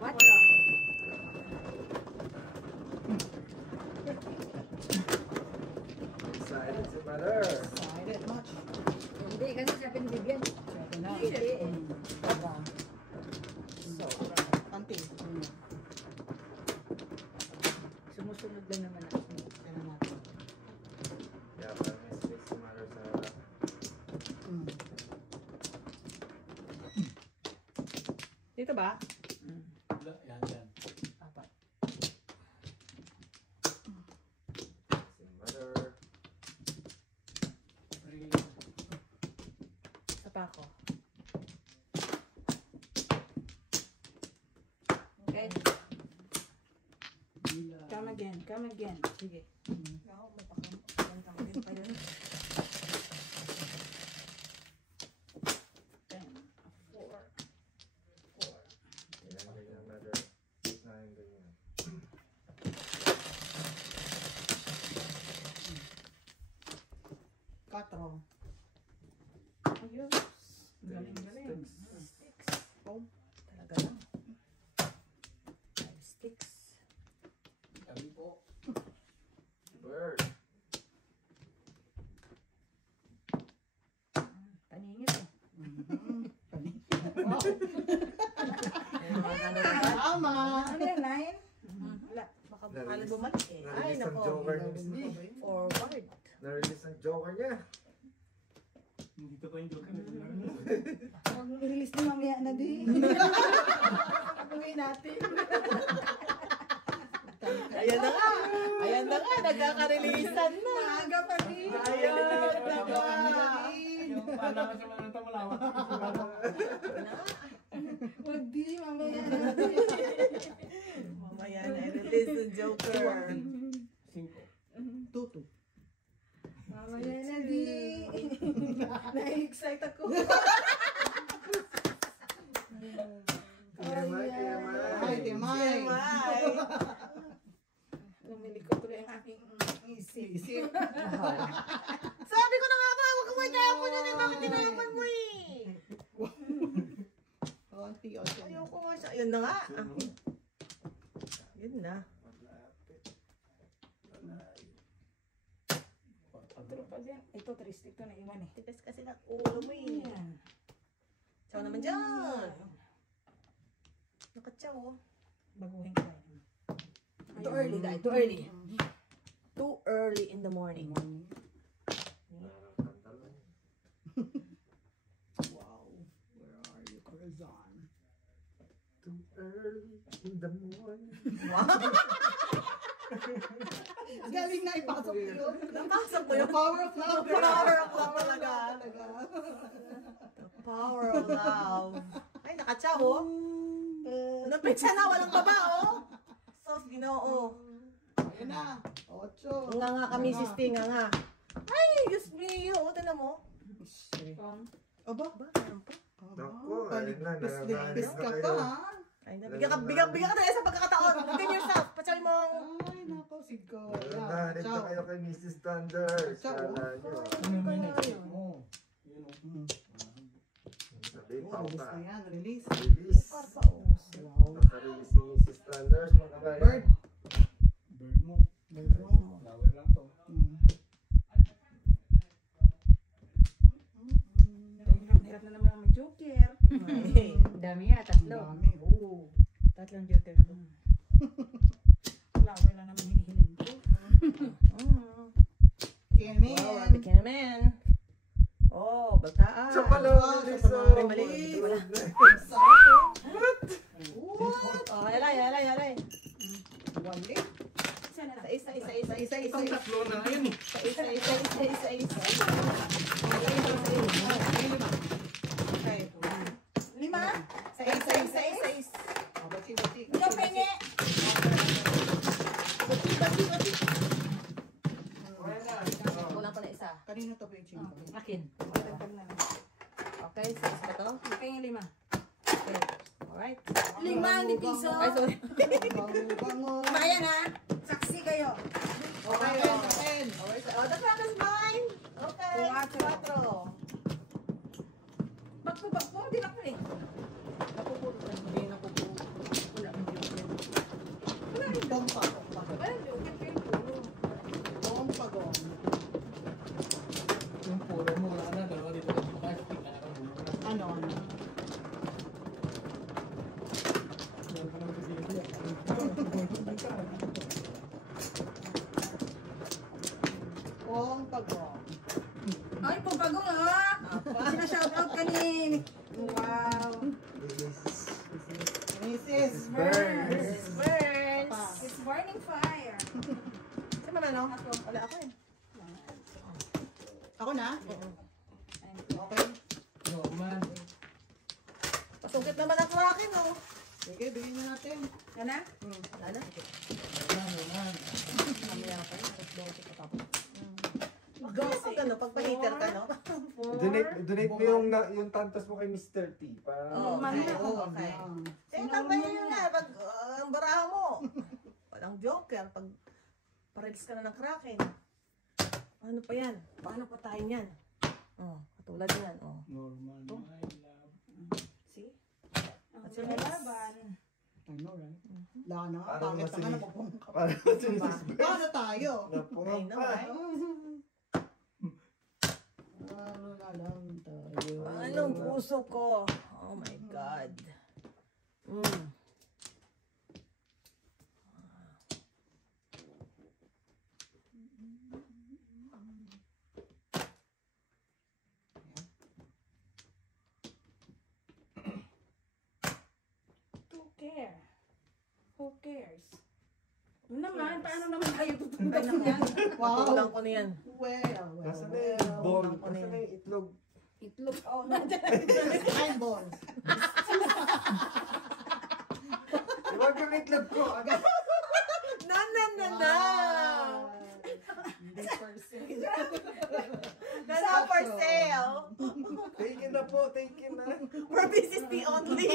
What? Excited si Mother. Excited much. Hindi, kasi siya pinibigyan. Hindi. So, panty. Sumusunod lang naman ako. Kaya natin. Yeah, parang space si Mother sa harap. Dito ba? Yan. Apat. Si Mother. Sa pa ako. Okay? Come again. Sige. Oo, mapakanta mo din pa yun. 4. Ganyan, Mother. Ganyan. Katro. Ayos. Galing. Sticks. Oh, Talaga lang. 5 sticks. Kami po. Bird. Paningit eh. Wow. Tama. Ano yan, 9? Wala. Baka paano bumalik eh. Ay, Na-release ang nako. Joker ni Miss D. Forward. Na-release ang Joker niya. Hindi to yung joke. Huwag mo i-release na mamaya na din. Gawin natin. Ayan na nga. Nagkaka-releasean na. Maaga pa din. Ayan na nga. Yung pala ka sa mga tamalawa. Huwag di, mamaya na din. Mamaya na i-release ng Joker. 5. Tutu. Mamaya na din. Na-excite ako. Ay, Timay. Lumili ko tuloy ang aking isip. Sabi ko na nga ba, huwag kang matapon yun eh. Bakit tinapon mo eh? Ayoko nga siya. Ayun na nga. Yun na. Tulo pa din. Ito, 3 stick to na iwan eh. Tigas kasi ng ulo mo eh. Ayan. Ciao naman dyan. Nakatsaw oh. Baguhin ko tayo. Too early guys, too early. Too early in the morning. Wow, where are you, Corazon? Too early in the morning. Galing na ipasok ko yun. Napasok mo yun? Power of love. Power of love talaga. The power of love. Ay, nakatsaw oh. Anong pizza na? Walang baba oh. Sos, ginoo. Ayan na. 8. Nga kami sis nga. Ay, Diyos me. Oo, tinan mo. Aba? Ba, meron pa? Naku, ayun na. Ligpis ka kayo. pa ha? Ay, bigyan ka na sa pagkakataon. Bigyan yourself. Patsawin mo. Ay, nako, sigaw. Nahanip na kayo kay Mrs. Thunder. Kala nyo. Ano mo yung next mo? Yun o. Sabi, Release pauta. na yan, release. Release. Naka-release si Mrs. Thunder. Mga kaya. Bird. Bird mo. Flower lang to. Hirap na naman ang may joker. Dami ya, tatlo. Dami, oo. Tatlong joker ko. Flower lang naman hinihiling ko. Kemi. Wow, bigyan naman. Oh, bataan. Sa pala. Mali. Oh, halay. Wali. Isa. Isang tatlo na ngayon eh. Isa. Okay. 5. Isa. Bati. Yung pengi. Bati. Kulang ko na isa. Kanina to, Beijing. Akin. Dagdag na lang. Okay, 6 ba to? Okay, 5. Okay. Alright. 5 hindi piso. Ay, sorry. Bango. Ayan ha. Saksi kayo. Okay. Akin. Oh, the front is mine. Okay. 4. Bakto, di ba ko eh. Napupulutan. Hindi napupulutan. Wala ang joker. Wala rin. Bomba. Wala rin, okay, pero puro. Bomba. Yung puro mo, wala na. Dalawa dito na plastic. Ano? Meron ka naman kasi ito. Bomba. Ay, pagpagong ah! Sinashoutout ka ni... Wow! Mrs. Burns. Mrs. Burns. It's burning fire. Sino man ano? Ako. Wala ako eh. Ako na? Okay. No, man. Pasungkit naman ang akin oh. Sige, bigyan nyo natin. Yan na? Wala na. Man. Mamaya pa yun. Tapos bawti ka tapos. Pag ano, pagpa-heater ka no? Donate mo yung tantas mo kay Mr. T. Para Oh, Mami okay. ako. Okay. Tingnan nyo nga, pag ang baraha mo. Walang joker, pag parelis ka na ng Kraken. Ano pa yan? Paano pa tayo yan? Oh, katulad yan. Oh. Normal. My love. See? At sa laban. I know, right? Wala na. Parang Bakit masini- ka na napupungka? Para Paano tayo? Napurang I know, pa. right? Ano na lang tayo. Anong puso ko? Oh my God. Mm. Who care? Who cares? Yun naman, paano naman tayo tutundan yan? Tutulang ko niyan. Nasaan na yung ball? Nasaan na yung itlog? Itlog. Oh, nandiyan. Nine balls. Iwag yung itlog ko. Agad. Na. Hindi for sale. Nasa for sale. Take it na po. Take it na. For visiting only.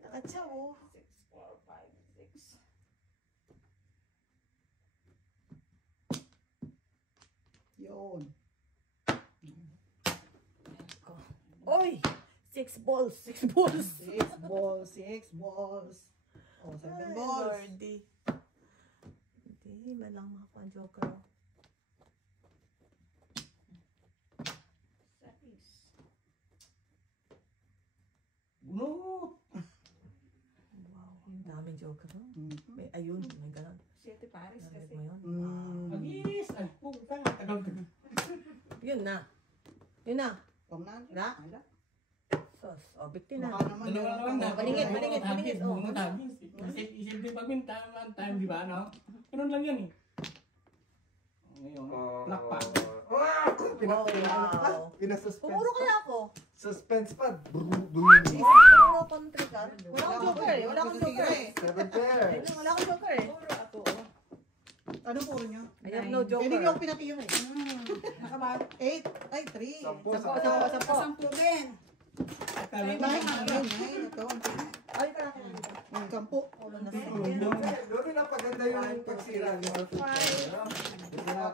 Nakatsaw oh. 6, 4, 5, 6. Yun. Oy! 6 balls. 6 balls. 6 balls. 6 balls. Oh, 7 balls. Lordy. Hindi, man lang makakuha ang joker. Bunot! Wow, ang daming joker. Oh. May ayun, may ganon. 7 pares Narinig kasi. mo yun? Mm. Agis! Ay, puta. Tagal ka. Yun na. Yun na. Pamnan? Na? Sos. O, bikti na. Baka naman Dalawa lang na. Maningit, maningit, maningit, oh. Bunot agis. Isip din pag time, di ba, no? Ganun lang yan eh. Ngayon, plakpak. Wow. Pinasuspense Pumuro kaya ako. Suspense pa. Pumuro kontra ka. Wala akong joker eh. Wala akong joker eh. 7 pairs. Ayun, wala akong joker eh. Puro ako. Ano puro nyo? I have no joker. Hindi ko pinatiyong eh. Nakabat. 8. Ay, 3. Sampo. Kasampu din. Akala ko. 9. Ito. Ay, para ako. Kampo. Ulo na Doon na paganda yung pagsira.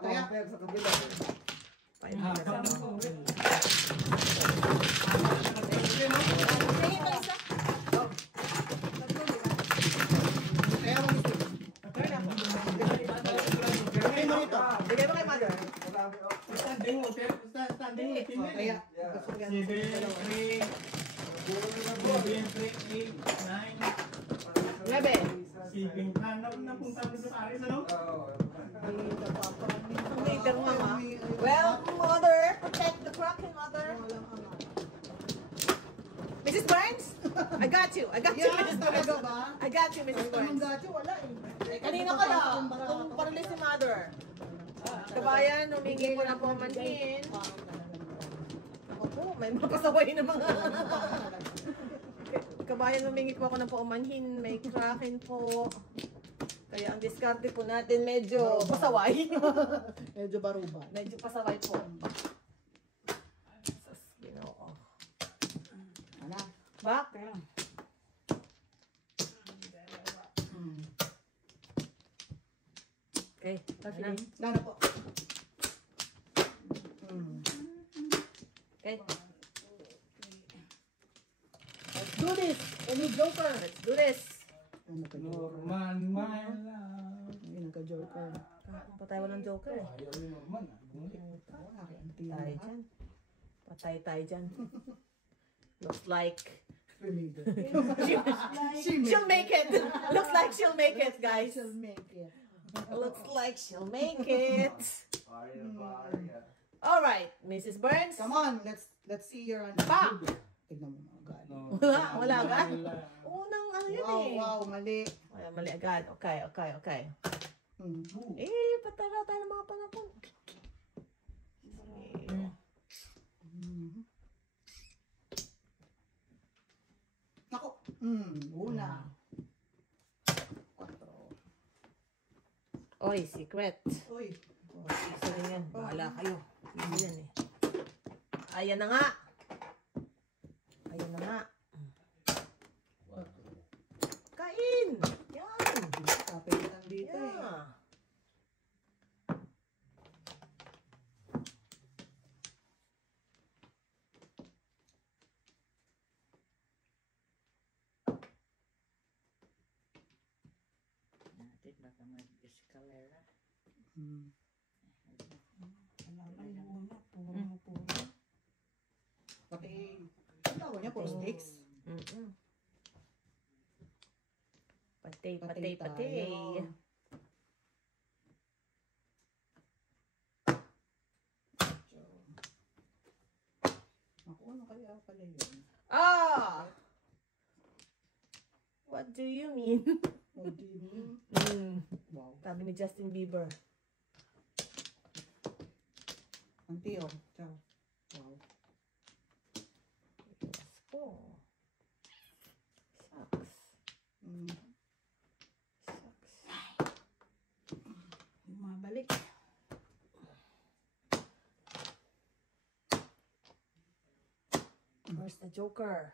Kaya sa kabila. Bigay mo kay mother. Standing mo, standing mo. Kaya. 7, 3, 9. Siping pa. Napunta mo sa Paris, ano? Later mo ha. Well, mother, protect the Kraken, mother. Mrs. Burns? I got you. I got you, Mrs. Burns. I got you, Mrs. Burns. Wala eh. Kanino ka lang? Kung parilis si mother. Kabayan, humingi ko na po manhin. Opo, may mga pasaway na mga... Kabayan, humingi po ako ng paumanhin. May Kraken po. Kaya ang diskarte po natin medyo pasaway. Medyo baruba. Medyo pasaway po. Sus, Ginoo. Ano? Bak? Okay. Sige. Lana po. Okay. Let's do this. Any joker. Let's do this. Ano ka joker? Norman, my love. Ayun, nagka-joker. Kung patay walang joker eh. Ayaw ni Norman. Patay dyan. Patay tayo dyan. Looks like she'll make it. Looks like she'll make it, guys. She'll make it. Looks like she'll make it. Barya. All right, Mrs. Burns. Come on, let's see your ano. Pa! Tignan mo na agad. Wala agad? Unang ano yun Wow, eh. wow, mali. Wala, mali agad. Okay. Hmm. Patala tayo ng mga panapon. Nako. Una. 4. Oy, secret. Uy. Isa rin yan. Bahala kayo. Isa yan eh. Ayan na nga. Kain! Yan! Kapitan dito eh. Yeah. Natin baka mag-escalera. Puro. Pati, ang tawag niya, puro sticks. Patay. tayo. Ako, ano kaya pala yun? Ah! What do you mean? What do you mean? Wow. Sabi ni Justin Bieber. Auntie, oh. Ciao. Wow. Yes po. Sucks. Mabalik. Where's the Joker?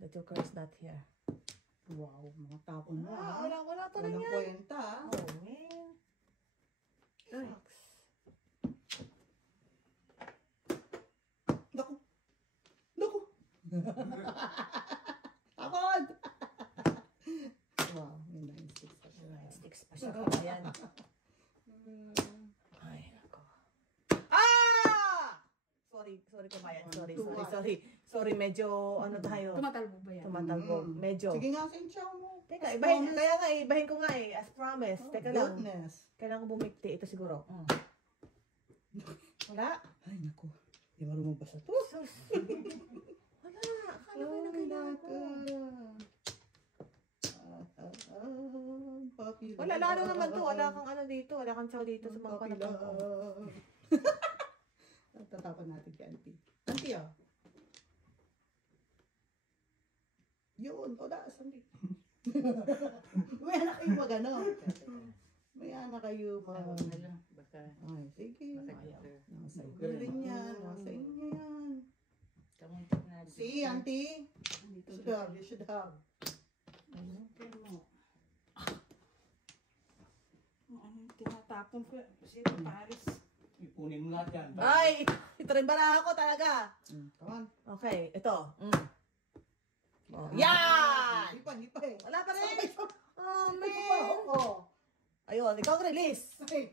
The Joker is not here. Wow, mga tapon mo, ha? Wala pa rin Walang yan. kwenta, ha? Oh, man. Sucks. Naku! Tapon! Wow, may 9 sticks pa siya. Sticks pa siya. Ayan. Ay, nako. Ah! Sorry kabayan. Sorry, medyo ano tayo. Tumatalbo ba yan? Tumatalbo. Medyo. Sige nga, sensya mo. Teka, ibahin ko nga eh. As promised. Teka lang. Goodness. Kailangan bumikti. Ito siguro. Wala? Ay, naku. Di marunong basa to. Sus. Wala. Akala ko na kailangan ko. Wala, lalo naman to. Wala kang ano dito. Wala kang chow dito sa mga panapon ko. Tatapan natin kay Auntie. Auntie, oh. Yun. O, saan dito? May anak kayo mag ano. May anak kayo mag... Baka Ay, sige. Nasa inyo Okay. rin yan. Nasa inyo yan. kamuntik na. See, Auntie? Dito. You should have. Ano mo? Ano tinatapon ko? Sino Paris? Ipunin mo lahat yan. Ay! Ito rin bala ako talaga. Come on. Okay, ito. Oh, yan! Hindi pa eh. Wala pa rin. Oh, Ito pa, man. oo. Ayun, ikaw ang release. Ay.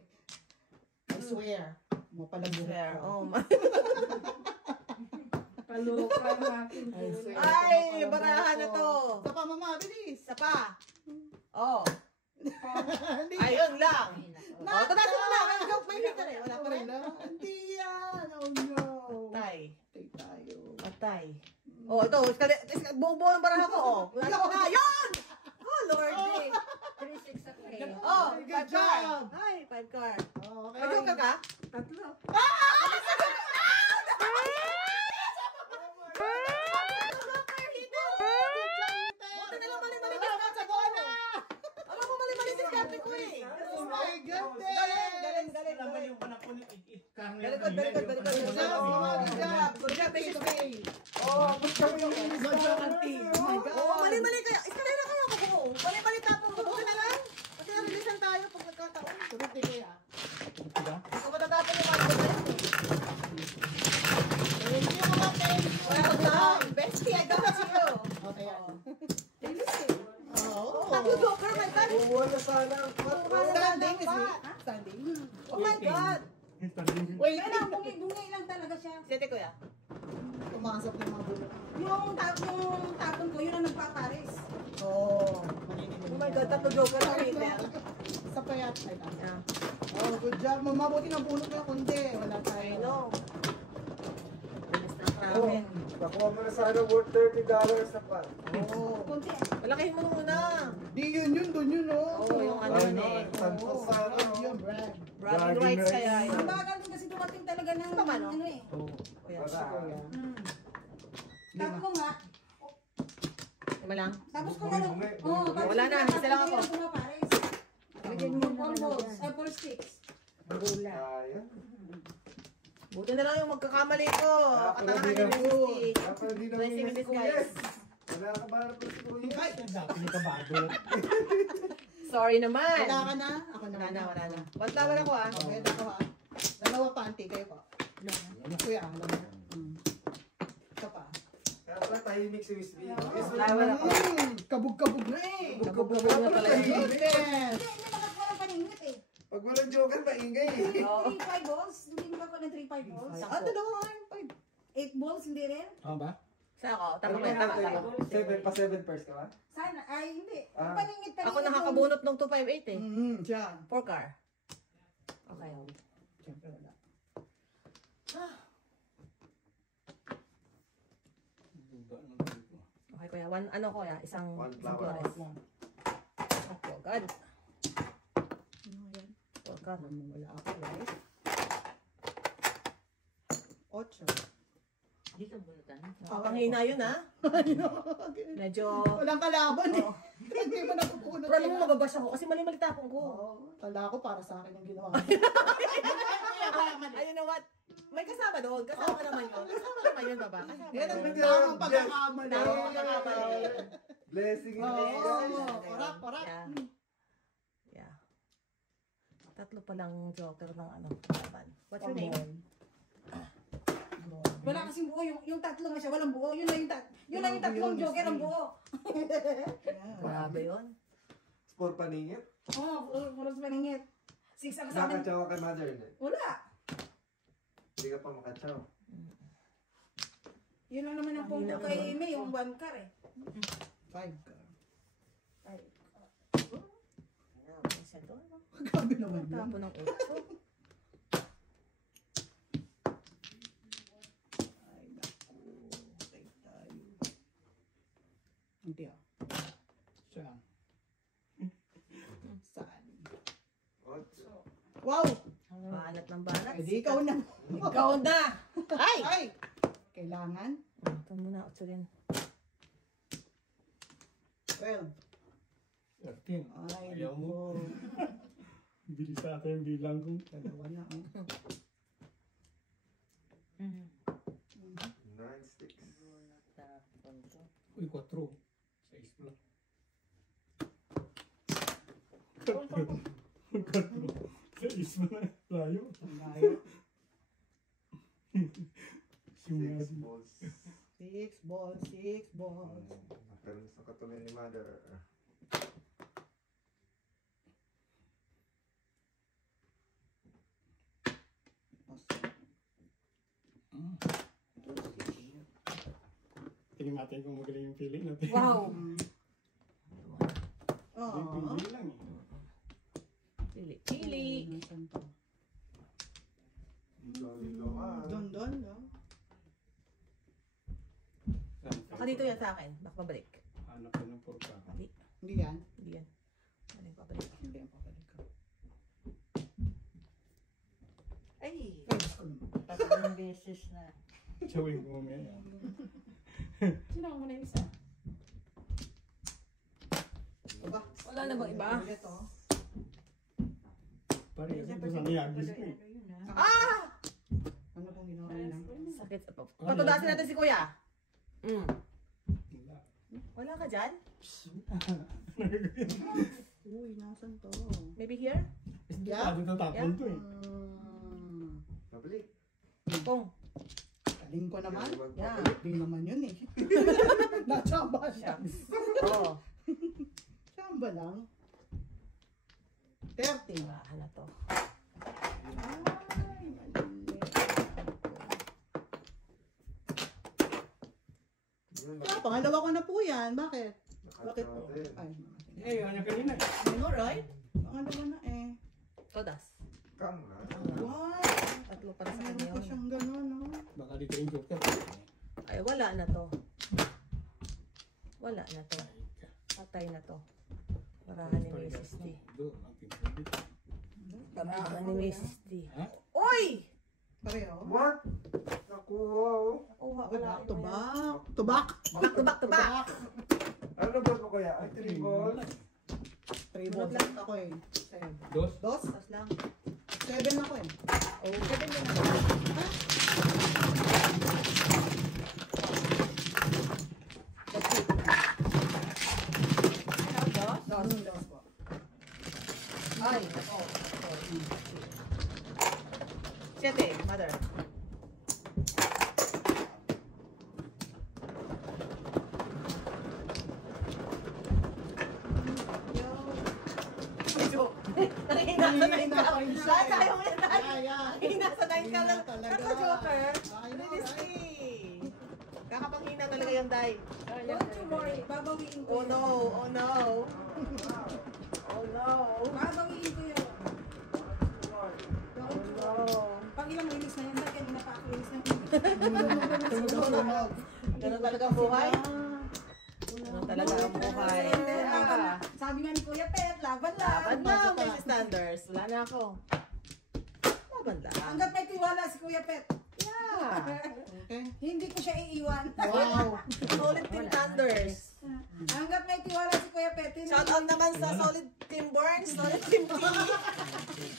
I swear. Mo pala Swear. Oh, my. Paloka natin. Ay, barahan na to. Isa pa, mama, bilis. Isa pa. Oh. Hindi. Ayun lang. Na- Oh, tatasin mo na. May joke, may hit na rin. Wala pa rin. Hindi yan. Oh no. Patay. Patay tayo. Patay. Oh, ito. Buong-buong ang barahan ko. Oh. Wala pa nga. Yun! Oh, Lord. 3-6 ako eh. Oh, Good 5 card. job. Ay, 5 card. Okay. May joke ka? Tatlo. Buti na lang mali-mali discard sa bola. Alam mo mali-mali discard ko eh. Oh my goodness. Galing. Naman yung panapon ni Carmen. Very good. Good job, mama. Good job. Good job, Mrs. Gray. Oh, good job, Auntie. Oh my God. Oh, mali-mali kaya. Iskalera kaya ako. Mali-mali tapong ko. Buti na lang. Turot ni Kuya. Diba? Ikaw matatapon yung mga babae mo. Thank you mga thank you. Welcome. Bestie, I got you. Okay, yan. Oh, Oo. tatlo joker, my God. Wala sana ang Standing, is it? Standing. Oh my God. Wait, Yan lang, bungi lang talaga siya. Sete Kuya. pumasok yung mga bulok. Yung tapon ko, yun ang nagpapares. Oo. Oh my God, tatlo joker na rin yan. Sa payat. Ay, Yeah. oh, good job. Mabuti ng bunot mo yung kundi. Wala I tayo. know. Bilis ng Oh, ramen. nakuha mo na sana worth $30 na pa. Oo. Kunti. Malakihin mo muna. Di yun, doon yun, oh. Oo, yung ano Ay, yun no, eh. tanto Oo, sana, brag oh. yun, brag. Bragging Bragging rights rights. kaya yun. Ang bagal din kasi dumating talaga ng Tama, no? ano eh. Oo. Kuya. Sa kuya. Tatlo nga. Lima lang. Tapos kung ano, Bungi, oh, bungi. Wala na, isa lang ako. Pumapares. Lagyan Yung four balls, ay four sticks. Kaya. Buti na lang yung magkakamali ko. Ah, Katangahan pala yung di na- mistake. Dapat hindi na Blessing in si Kuya. disguise. Wala ka ba na po si Kuya? Ay, Dati ni Kabado. Sorry naman. wala ka na? Ako na. Wala na. Bantawan ako ah. Okay, ako ah. Dalawa pa, auntie. Kayo pa. Kuya, alam mo. Ito pa. Kaya pala tahimik si Miss B. Wala ako. Kabog-kabog na eh. Kabog-kabog na talaga. Yes. Hindi naman walang paningit eh. Pag walang joker, maingay eh. Oo. 3-5 balls, hindi mo ako ng 3-5 balls. Ah, dalawa nga yung 8 balls, hindi rin. Tama ba? Saan ako? Tama Ano ba? Tama. pa 7 pairs ka ba? Sana, ay hindi. Ah. Paningit. Ako nakakabunot ng 258 eh. Diyan. 4 car. Okay. Siyempre wala. Okay kuya. Ano ko ya? Isang One isang flower. flores. Oh God. Ano yan? 4 car. Wala ako, right? 8. Hindi ka bunutan. Panghina yun ha. Medyo... Walang kalaban eh. Hindi mo napupunod. Pero alam mo mababash ako kasi mali-mali tapong ko. Oo. Tala ko para sa akin yung ginawa. Ay, you know what? May kasama doon. Kasama naman yun. Kasama naman yun, baba. Kasama Yan ang yun. tamang pagkakamali. Tamang pagkakamali. Blessing in Oo. disguise. Korak. Yeah. Yeah. Tatlo palang joker ng ano, laban. What's your name? Wala kasing buo, yung tatlo nga siya, walang buo. Yun lang yung tatlong joker ang buo. Grabe yun. Sport paningit. Oo, puros paningit. 6 ako sa akin. Nakatsaw ka kay mother. Wala. Hindi ka pa makatsaw. Yun lang naman ang punto kay May, yung 1 car eh. 5 ka. Siya doon, no? Grabe naman yun. Tapo ng 8. Ay, naku. Take tayo. Hindi ah. Siya. Saan? Otso. Wow! Banat ng banat. Eh di ikaw na. Ikaw na! Ay! Ay! Kailangan. Ito muna, 8 rin. 12. 13. Ay, Ayaw mo. naku. Bilis sa atin bilang ko. Dalawa na oh. 9 sticks. Uy, 4. 6 pala. 4. 6 pala. Layo. Ang layo. Six balls. 6 balls, 6 balls. Pero sa katuloy ni mother. Tingnan natin kung magaling yung pili natin. Wow! Oh. Pili lang eh. Pili. Pili! Nasaan to? Lilo-lilo. Don, no? Baka dito yan sa akin. Baka pabalik. Hanap ko ng porka. Mali. Hindi yan. Hindi yan. Maling pabalik. Hindi yan papalik ko. Ay! First ko naman. Tatlong beses na. Chawin ko mamaya. Sino ako muna yung isa? Aba, Wala na bang iba? ulit oh. Pare, ito sa niyagis ko eh. Ah! Ano pong ginawa niya? Sakit. Patudasin natin si kuya. Mm. Wala. Wala ka dyan? Uy, nasan to? Maybe here? Yeah. Dito tapon to eh. Pabalik. Kung. Galing ko naman. Yeah. Di naman yun eh. Nachamba siya. Oo. Chamba lang. 30. Barahan na to. Ay, mali. Pangalawa ko na po yan. Bakit? Bakit po? Ay, Eh, ano kanina eh. Ano, right? pangalawa na eh. Todas. Come na. Wow! Tatlo para sa Meron kanya. pa siyang gano'n, no? Baka dito yung joker. Ay, wala na to. Wala na to. Patay na to. Barahan ni Mrs. T. Doon, ang pinto dito. Barahan ni Mrs. T. Ha? Uy! Pareho. What? Nakuha oh. Kuha, Back wala. to back. To back. Back to back to back. Ano ba mo kaya? Ay, 3 balls? 3 balls lang ako eh. 7. Dos? Dos? Tas lang. 7 ako eh. Oh, gabi din na. That's it. Ano, dos? Dos po. Ay, oh. Siete, mother. Nahina sa 9 ka. Lahat tayo mo yan. Nahina sa 9 ka lang. Pero sa Joker, realistic. Kakapanghina talaga yung die. Don't you worry, babawiin ko Oh no, oh no. Oh no. Babawiin ko yun. Oh no. Pag ilang linis na yun, dahil kanina pa ako linis na yun. Sunog. Ganun talaga ang buhay. Ganun talaga ang buhay. Yeah. Sabi nga ni Kuya Pet, laban lang. Laban na, may standards. Wala na ako. Laban lang. Hanggat may tiwala si Kuya Pet. Yeah. Okay. Hindi ko siya iiwan. Wow. Solid Team Thunders. Hanggat may tiwala si Kuya Pet. hindi- Shout out naman sa Solid Team Burns, Solid Team T.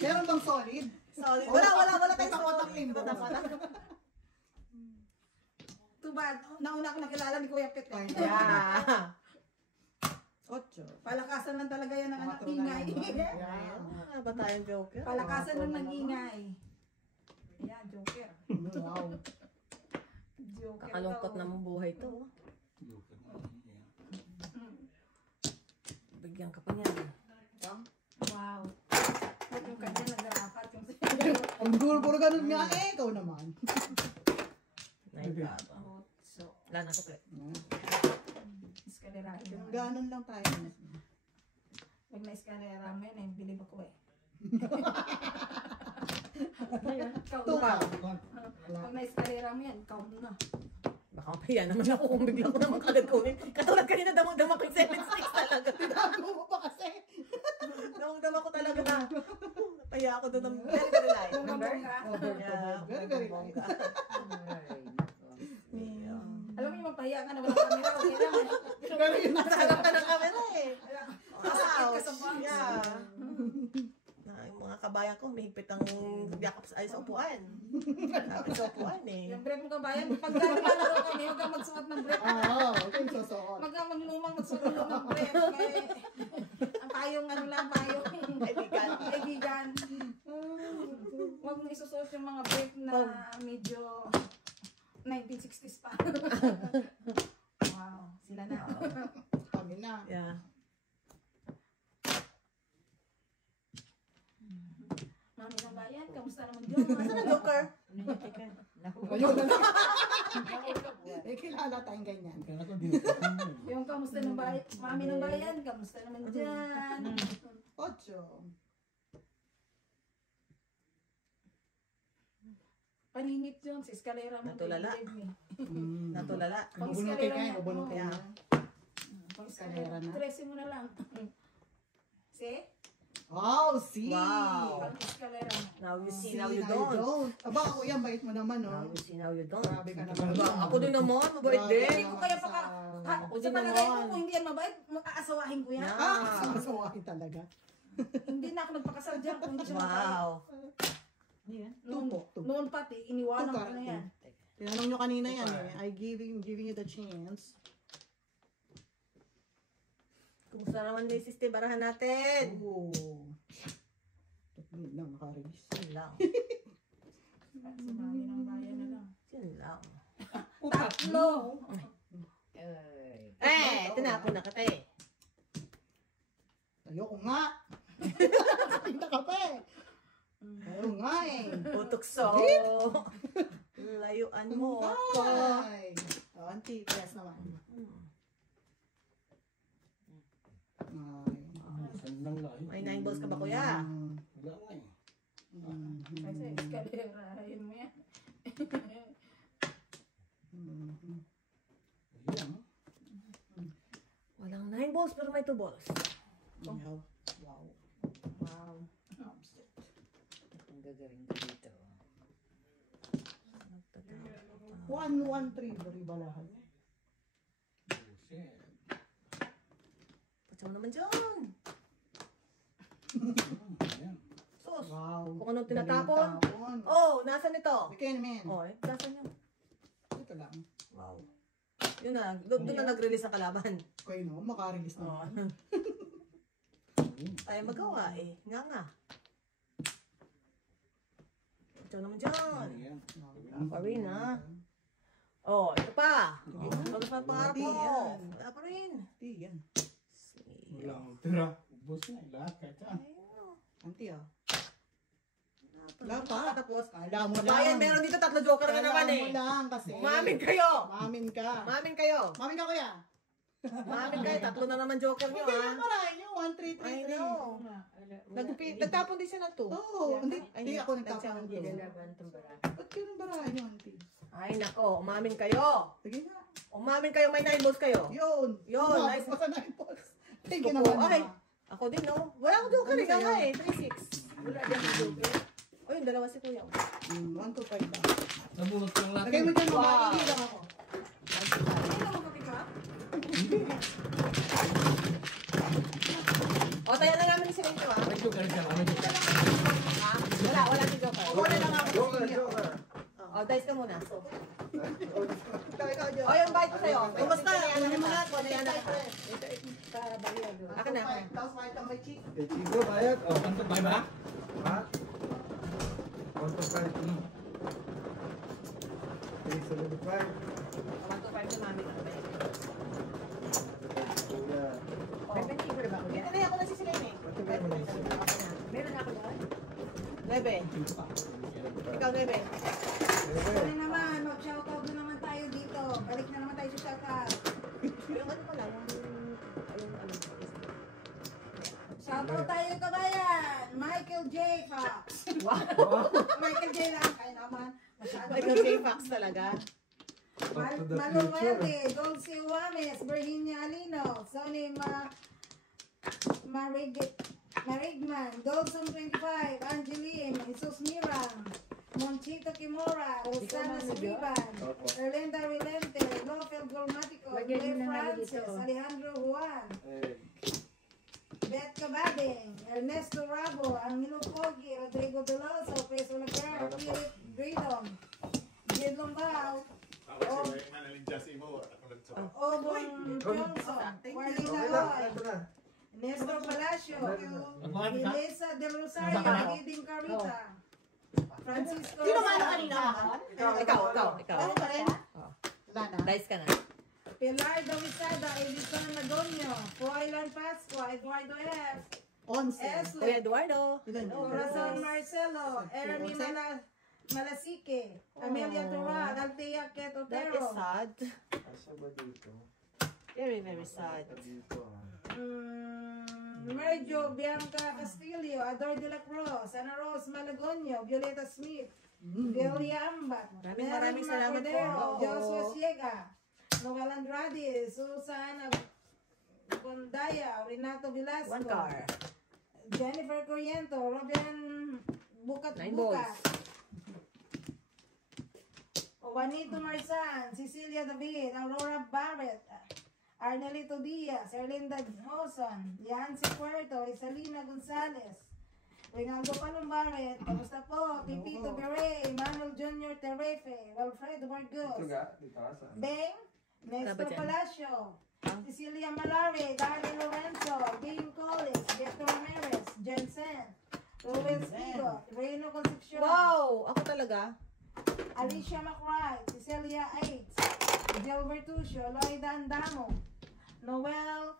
Meron bang solid? Solid. Wala tayong Tatak-tatak solid. Team Burns. Too bad. Nauna ako nakilala ni Kuya Pet. Ay, Yeah. 8. Palakasan lang talaga yan ng anak ingay. Yeah. Ah, ba tayong joker? Palakasan lang ng ingay. Ayan, Joker. Wow. Joker Kakalungkot daw. naman buhay to. Joker na. Yeah. Bigyan ka pa niyan. Wow. Yung kanya nagarapat yung Ang puro ganun nga eh. Ikaw naman. Naibaba. So, Wala na ko pre. iskalera. Ganun lang tayo. Pag na-iskalera mo yan, bilib ako eh. Ikaw Tuka. na. Pag na-iskalera mo yan, ikaw na. Baka mapahiya naman ako kung bigla ko naman kagad kunin. Katulad kanina, damang-dama ko yung 7 sticks talaga. Tinago mo pa kasi. Damang-dama ko talaga na. Napahiya ako doon ng very, very light. Remember? Yeah. Very light. Alam mo yung mapahiya ka na walang camera, okay lang eh. Pero yun Nasa harap ka ng camera eh. Kasakit ka sa Ouch. box. Yeah. Yung mga kabayan ko, may higpit ang yakap sa upuan. Yakap sa upuan eh. Yung break mo kabayan, pag naglalaro kami, huwag kang magsuot ng break. Oo, okay, susuot. Huwag kang maglumang magsuot ng lumang break. Eh, ang payong ano lang, payong. Kaibigan. Kaibigan. Huwag mo isusuot yung mga break na medyo 1960s pa. Wow, sila na. Kami na. Yeah. Mami ng bayan, kamusta naman dyan? Saan ang joker? Ayun. Eh, kilala tayong ganyan. Kaya ko dito. Yung kamusta ng bayan, mami ng bayan, kamusta naman dyan? 8. Paninip yun, sa eskalera mo. Natulala. Natulala. Pang Bubunutin eskalera ka, mo. bubunutin Yeah. na. Pang Eskalera eskalera na. 13 mo na lang. See? Wow, see? Wow. Pang eskalera mo. Now you see, See, now you don't. Aba, ako yan, bait mo naman, Now no? you see, now you don't. Grabe ka naman. Diba? Ako din naman, mabait Grabe din. Hindi ko kaya pa ka... Ha, Ako sa din palagay ko, naman. kung hindi yan mabait, aasawahin ko yan. Yeah. Sumasawahin talaga. Hindi na ako nagpakasal dyan kung hindi siya mabait. Wow. Noon, Tupo. noon pati, iniwanan ko na yan. Tinanong nyo kanina yan eh. I giving you the chance. Kumusta naman din sis, barahan natin. Ooh. lang. Sa mami ng bayan na lang. Yun lang. Tatlo! Tinapon na kita eh. Ayoko nga. Kita ka pa eh. Ayoko nga eh. Utukso. Layuan mo ako. Ay. Oh, auntie, press naman. Sandang lang. May 9 balls ka ba, kuya? Wala nga eh. Kasi eskalerahin mo yan. Ayan. Walang 9 balls pero may 2 balls. Wow. Wow. Ang gagaling ko dito. 1-1-3, bari balahan. Buset. Patsa mo naman dyan. Ayan. Sus. Wow. Kung anong tinatapon. Tinatapon. Oh, nasan ito? Bigyan naman. Oh, nasan yun? Ito lang. Wow. Yun na, doon na nag-release ang kalaban. Kayo no, makarelease Oh. na. Tayo magawa eh. Nga. Patsa naman dyan. Ayan. Pa rin ha. Oh, ito pa. Bagus pa ang pangarap mo. Yan. Wala pa rin. Auntie, yan. Walang tira. Ubus na. Lahat kahit saan. Auntie ah. Wala Wala pa. Tapos, Kala mo bayan, lang. meron dito 3 joker na naman eh. Kala mo lang kasi. Umamin kayo. Mamin ka. Umamin kayo. Mamin ka kuya. Umamin kayo. 3 na naman joker nyo Hindi ha. lang parahin yung 1-3-3-3. I know. Nagtapon din siya ng 2. Oo. Hindi Ay, hindi ako nagtapon ng Hindi two. lalaban itong bara. Ba't yun ang barahan yun, auntie? Ay nako, umamin kayo. Sige nga. Umamin kayo, may 9 balls kayo. Yun. Yun, nice. Nice. Pa sa 9 balls. Thank you Opo, naman. ay. Ma. Ako din no. Wala akong joker Ano eh. Nga sa'yo? eh, 3-6. Wala din ang joker. O yun, dalawa si kuya. 1-2-5 ba? Nabunot lang natin. Lagay mo dyan Wow. mga hindi lang ako. Hindi na mag-pick up? O, tayo na namin si Lento ha. May joker siya. May joker. Ha? Wala si joker. Ako na lang ako. Joker, joker. O, dice ka muna. Ikaw, Joe. O, yung bite ko sa'yo. Kumusta? Kunin mo na. Kunin na. Para baliyan. Akin na. Tapos white ang may cheek. Kay Chico, bayad. Oh. Ano ba ba? Ha? 1-5. 3-7-5. 1-2-5 si mami na. Kuya. May pensigur ba kuya? Dito na ako nagsisilay eh. Matibay mo lang siya. Meron ako doon. 9. Ikaw 9. Sorry naman, mag-shoutout na naman tayo dito. Balik na naman tayo sa shoutout. Yung ano pala, yung ano. Shoutout tayo kabayan! Michael J. Fox. Michael J. lang. Kaya naman. Masyado. Michael J. Fox talaga. Back to the Malu future. Muerte, Dulce Juanes, Virginia Alino, Sonny Marigman, Dolson 25, Angeline, Jesus Miram, Monchito Kimura, Rosana Subiban, Opo. Erlenda Rilente, Lofel Gormatico, Lagyan Blair mo na nga Francis, dito. Alejandro Juan, Eh, Beth Cabading, Ernesto Rabo, Angelo Pogi, Rodrigo Veloso, Peso Lagar, Philip Gridon, Jed Lombao, Obon Johnson, Marlene okay lang. Hoy, Ito na. Nestor Palacio, Elisa Del Rosario, Edin Carita, Francisco Sino nga Rosal, kanina? Ikaw. Ano pa rin? Wala na. Dice ka na. Pilar Dawisada, Edison Magonio, Foylan Pascua, Eduardo F. 11. Kuya Esle, Eduardo. Ilan yun? Corazon Marcelo, Ernie Malasique, Amelia Tural, Althea Ket That is Otero, sad. Asa ba dito? Very, very sad. Dito ah. Merjo Bianca Castillo, Ador de la Cruz, Ana Rose Malagonio, Violeta Smith, Delia Ambat, Maraming salamat po. Joshua Siega, Noel Andrade, Susana Bondaya, Renato Velasco, 1 car. Jennifer Corriento, Robin Bukat 9 Bukat, balls. Juanito Marsan, Cecilia David, Aurora Barrett, Arnelito Diaz, Erlinda Hoson, Yancy Puerto, Isalina Gonzalez, Reynaldo Palombaret, kamusta po? Pipito Bere, Emmanuel Jr. Terefe, Wilfredo Dito Margos, ga? Dito asa? Beng, Nestor Dapat yan. Palacio, Cecilia Malare, Darren Lorenzo, Dean Collins, Victor Ramirez, Jensen, Ruben Spigo, Reyno Concepcion, Alicia McRae, Cecilia Aites, Gilbert Tucio, Lloyda Andamo, Noel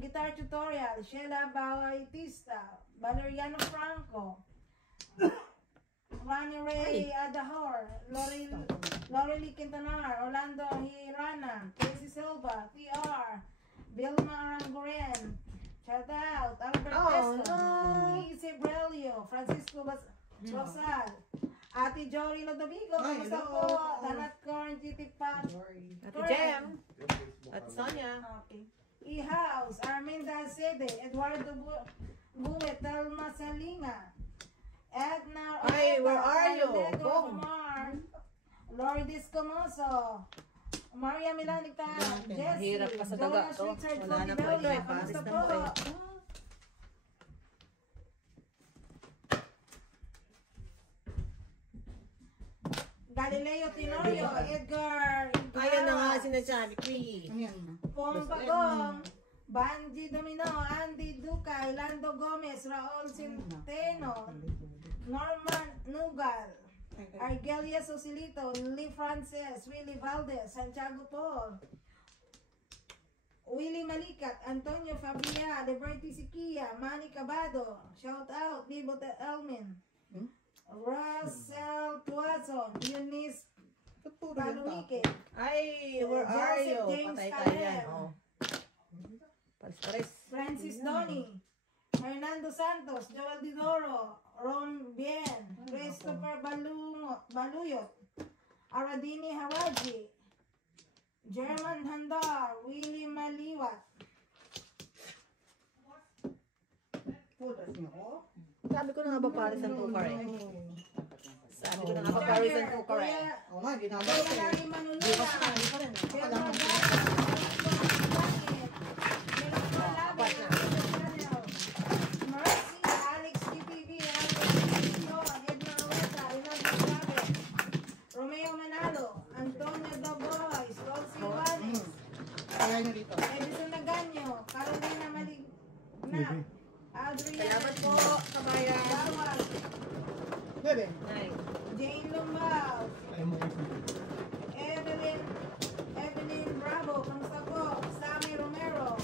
Guitar Tutorial, Sheila Bautista, Valeriano Franco, Ronnie Ray Adahor, Lorely Quintanar, Orlando Hirana, Casey Silva, PR, Vilma Arangoren, shout out, Albert Pesto, Easy Brelio, Francisco Rosal, Ate Jory Lodovigo, Ay, kamusta hello. po? Tanat Corn, GT Pack, Ate Jem. Ate Sonia. okay. E-House, Arminda Sede, Eduardo Buet, Telma Salinga, Edna Ay, where are you? Diego Boom. Omar, Lourdes Comoso, Maria Milanita, Jessie, Mahirap pa sa daga Jonas to. Richard Wala na po ito Floribelia, eh. Paris kamusta na po? po eh. Galileo Tenorio, Edgar, Ayan na nga sinasabi ko eh. Ano yan? Pong Pagong, Banji Domino, Andy Ducay, Lando Gomez, Raul Centeno, Norman Nugal, Argelia Sosilito, Lee Frances, Willie Valdez, Santiago Paul, Willie Malikat, Antonio Fabria, Liberty Siquia, Manny Cabado, shout out, Bibo Elmin, Russell Tuazon, Eunice Ba't puro yan Panuike, Ay, where are you? Joseph James Patay ka Calem. yan. Oh. Paris. Francis Doni, Hernando Santos, Joel Didoro, Ron Bien, Christopher Baluyot, Aradini Haraji, German Handar, Willie Maliwat, Putas niyo ko. Sabi ko na nga ba Paris ang tukar eh. Sabi ko na nga ba Paris ang tukar eh. Oo nga, ginagawa Kuya ko eh. Larry Manulila, Pedro Mercy, Alex GTV, Edna Oreta, Rinaldo Chavez, Romeo Manalo, Antonio Dabois, Rosie Juanes, Kaya niyo dito. Edison Naganyo, Carolina Maligna, Adrian Salamat po, kabayan. Dawag, Bebe. Ay. Jane Lumbao, Ay mo kasi. Evelyn Bravo, kamusta po? Sammy Romero,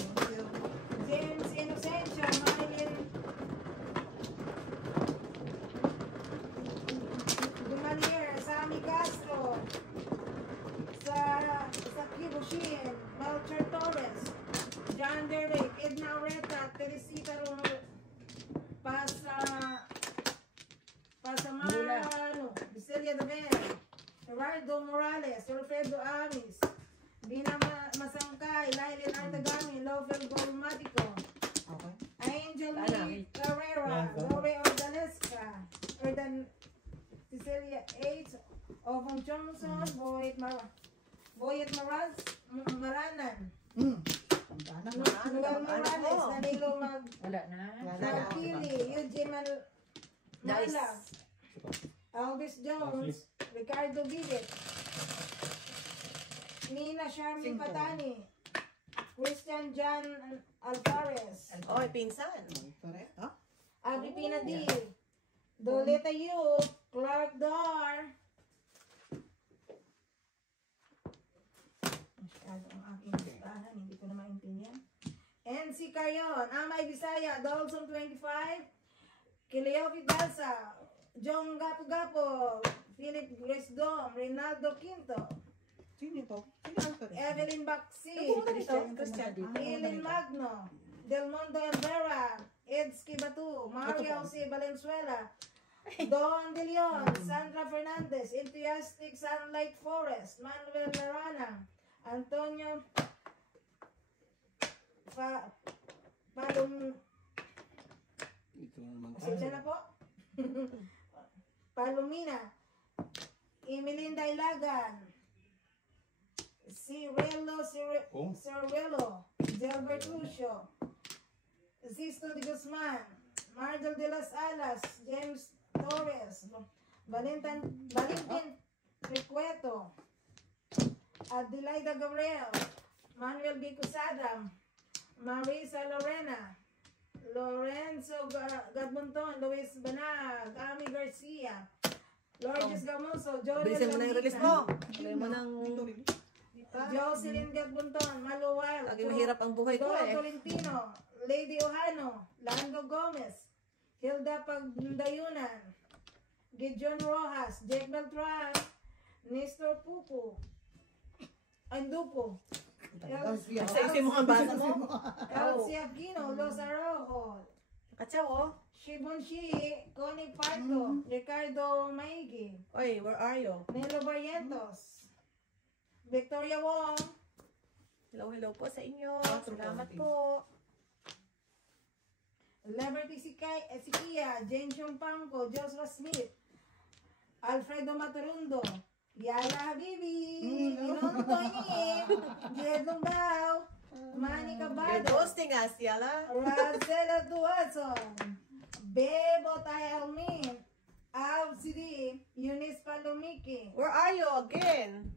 James Inocencio, Marilyn Dumalier, Sammy Castro, sa Kibushin, Melcher Torres, John Derrick, Edna Oreta, Teresita Pasamano, Vicelia Daven, Gerardo Morales, Alfredo Amis, Bina Masangkay, Lailin Artagami, Lovell Golmatico, Okay. Angel Lee Carrera, Lore Ordalesca, Cecilia H. Ovong Johnson, Boyet Maranan, Tandaan na. Noel Morales, Danilo Wala na. Magpili, Eugene Marla, Elvis Jones, Ricardo Bigit, Nina Sharmin Patani, Christian John Alvarez, Oy, pinsan. Pare, ha? Agripina D, Doleta Yu, Clark Dar. Masyado ang aking listahan, hindi ko na maintindihan. NC Carrion, Amay Bisaya, Dolson 25, Kileofi Balsa, Jong Gapo-Gapo, Philip Gresdom, Rinaldo Quinto, Sino ito? Sino ang pare? Evelyn Baxi, Pumunta dito, Christian. Eileen Magno, Del Mundo Elvera, Edski Batu, Mario C. Valenzuela, Don De Leon, Sandra Fernandez, Enthusiastic Sunlight Forest, Manuel Larana, Antonio Ito naman Pasensya na po. Palomina, Emelinda Ilagan, Cirelo Gilbert Lucio, Sisto de Guzman, Marjol de las Alas, James Torres, Valentin Recueto, Adelaida Gabriel, Manuel B. Cusadam, Marisa Lorena, Lorenzo Gadmonton, Luis Banag, Ami Garcia, Lourdes Gamoso, Johnny Bilisan mo na yung release mo. Tuloy mo ng... Jocelyn Gagbunton, Maluwal, Lagi mahirap ang buhay ko Doro eh. Tolentino, Lady Ohano, Lando Gomez, Hilda Pagdayunan, Gideon Rojas, Jake Beltran, Nestor Pupo, Andupo, Sa mo ang basa mo. Elsie Aquino, Los Arrojo, Katsaw oh. Shibon Shi, Connie Parto, Ricardo Maigi, Oy, where are you? Nelo Barrientos, Victoria Wong, Hello po sa inyo. Salamat po. Liberty Sikia, James Pangko, Joshua Smith, Alfredo Maturundo, Yala Habibi, Inonto Nim, Jed Lumbaw, Manny You're Cabado, ghosting us, Yala. Marcelo Duason, Bebo Tayalmin, Al Sidi, Eunice Palomiki, Where are you again?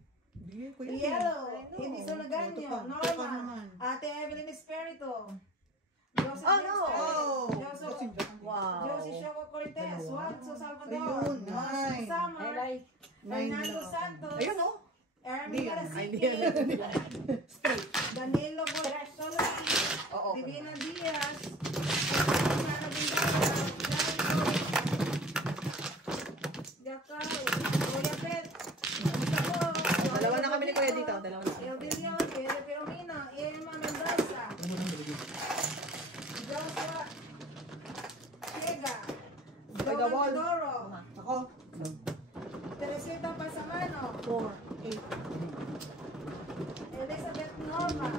Yellow, Edison Naganyo, Norma, Ate Evelyn Espirito, Joseph Oh, no. Dexter, Wow. Josie Choco Cortez, Juanzo Salvador, Ayun, Marcy nine. Summer, Fernando Santos, Ayun oh. Ermi Ay, Garasiki, di yan. Danilo Bortolosi, Oo. Divina Diaz, Ana Bindala, Jakao, Kuya Pet, Dalawa na kami ni Kuya dito. Dalawa na. El Billion, Pedro Peromino, Irma Mendoza, Joshua Chega, Joel Doro, Ako. Teresita Pasamano, 4, 8. Elizabeth Norma,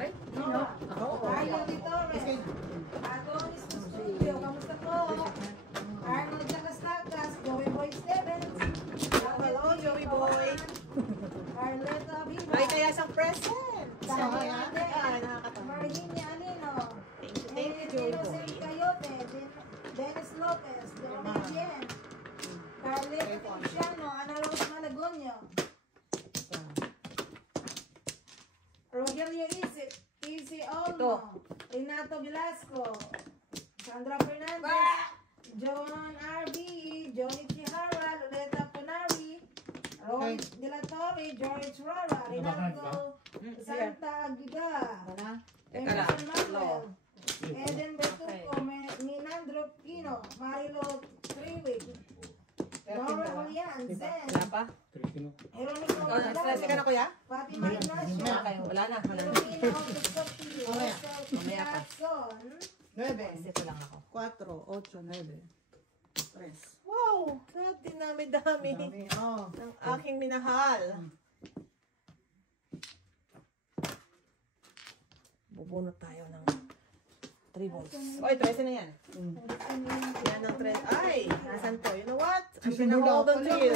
Ay, Norma, Ako. Mario Di Torres, Adonis Studio, kamusta po? Arnold Takas, Joey Boy Stevens, Hello, Joey Boy. Arleta Viva, Ay, kaya siyang present. Daniel Ay, Ande, nakakatawa. Virginia Alino, Thank you, Joey Innocent Boy. Cayote, Dennis Lopez, Dominic Yen, Carleta Feliciano, Ana Rose Malagonyo, Rogelio Easy Olmo, Renato Velasco, Sandra Fernandez, John R.B., Johnny Chihara, Loleta Panari, Roy De La Torre, George Rora, Rinaldo Santa Aguida, Teka lang. Emerson Manuel, Eden Betuco, Minandro Pino, Marilo Triwig, Nora Julian, Zen, Wala pa? Jeronimo Oh, stress ka na, Kuya? Fatima Ignacio, Wala kayo. Wala na. Wala na. Filomena Autoscopy, Mamaya. Mamaya pa. Jackson, 9. Isip lang ako. 4, 8, 9. 3. Wow! Grabe, dinami-dami. Dami. Oh. Ng aking minahal. Bubunot tayo ng 3 balls. Oy, 13 na yan. Yan ang 3. Ay! Nasaan to? You know what? I'm gonna hold on to you.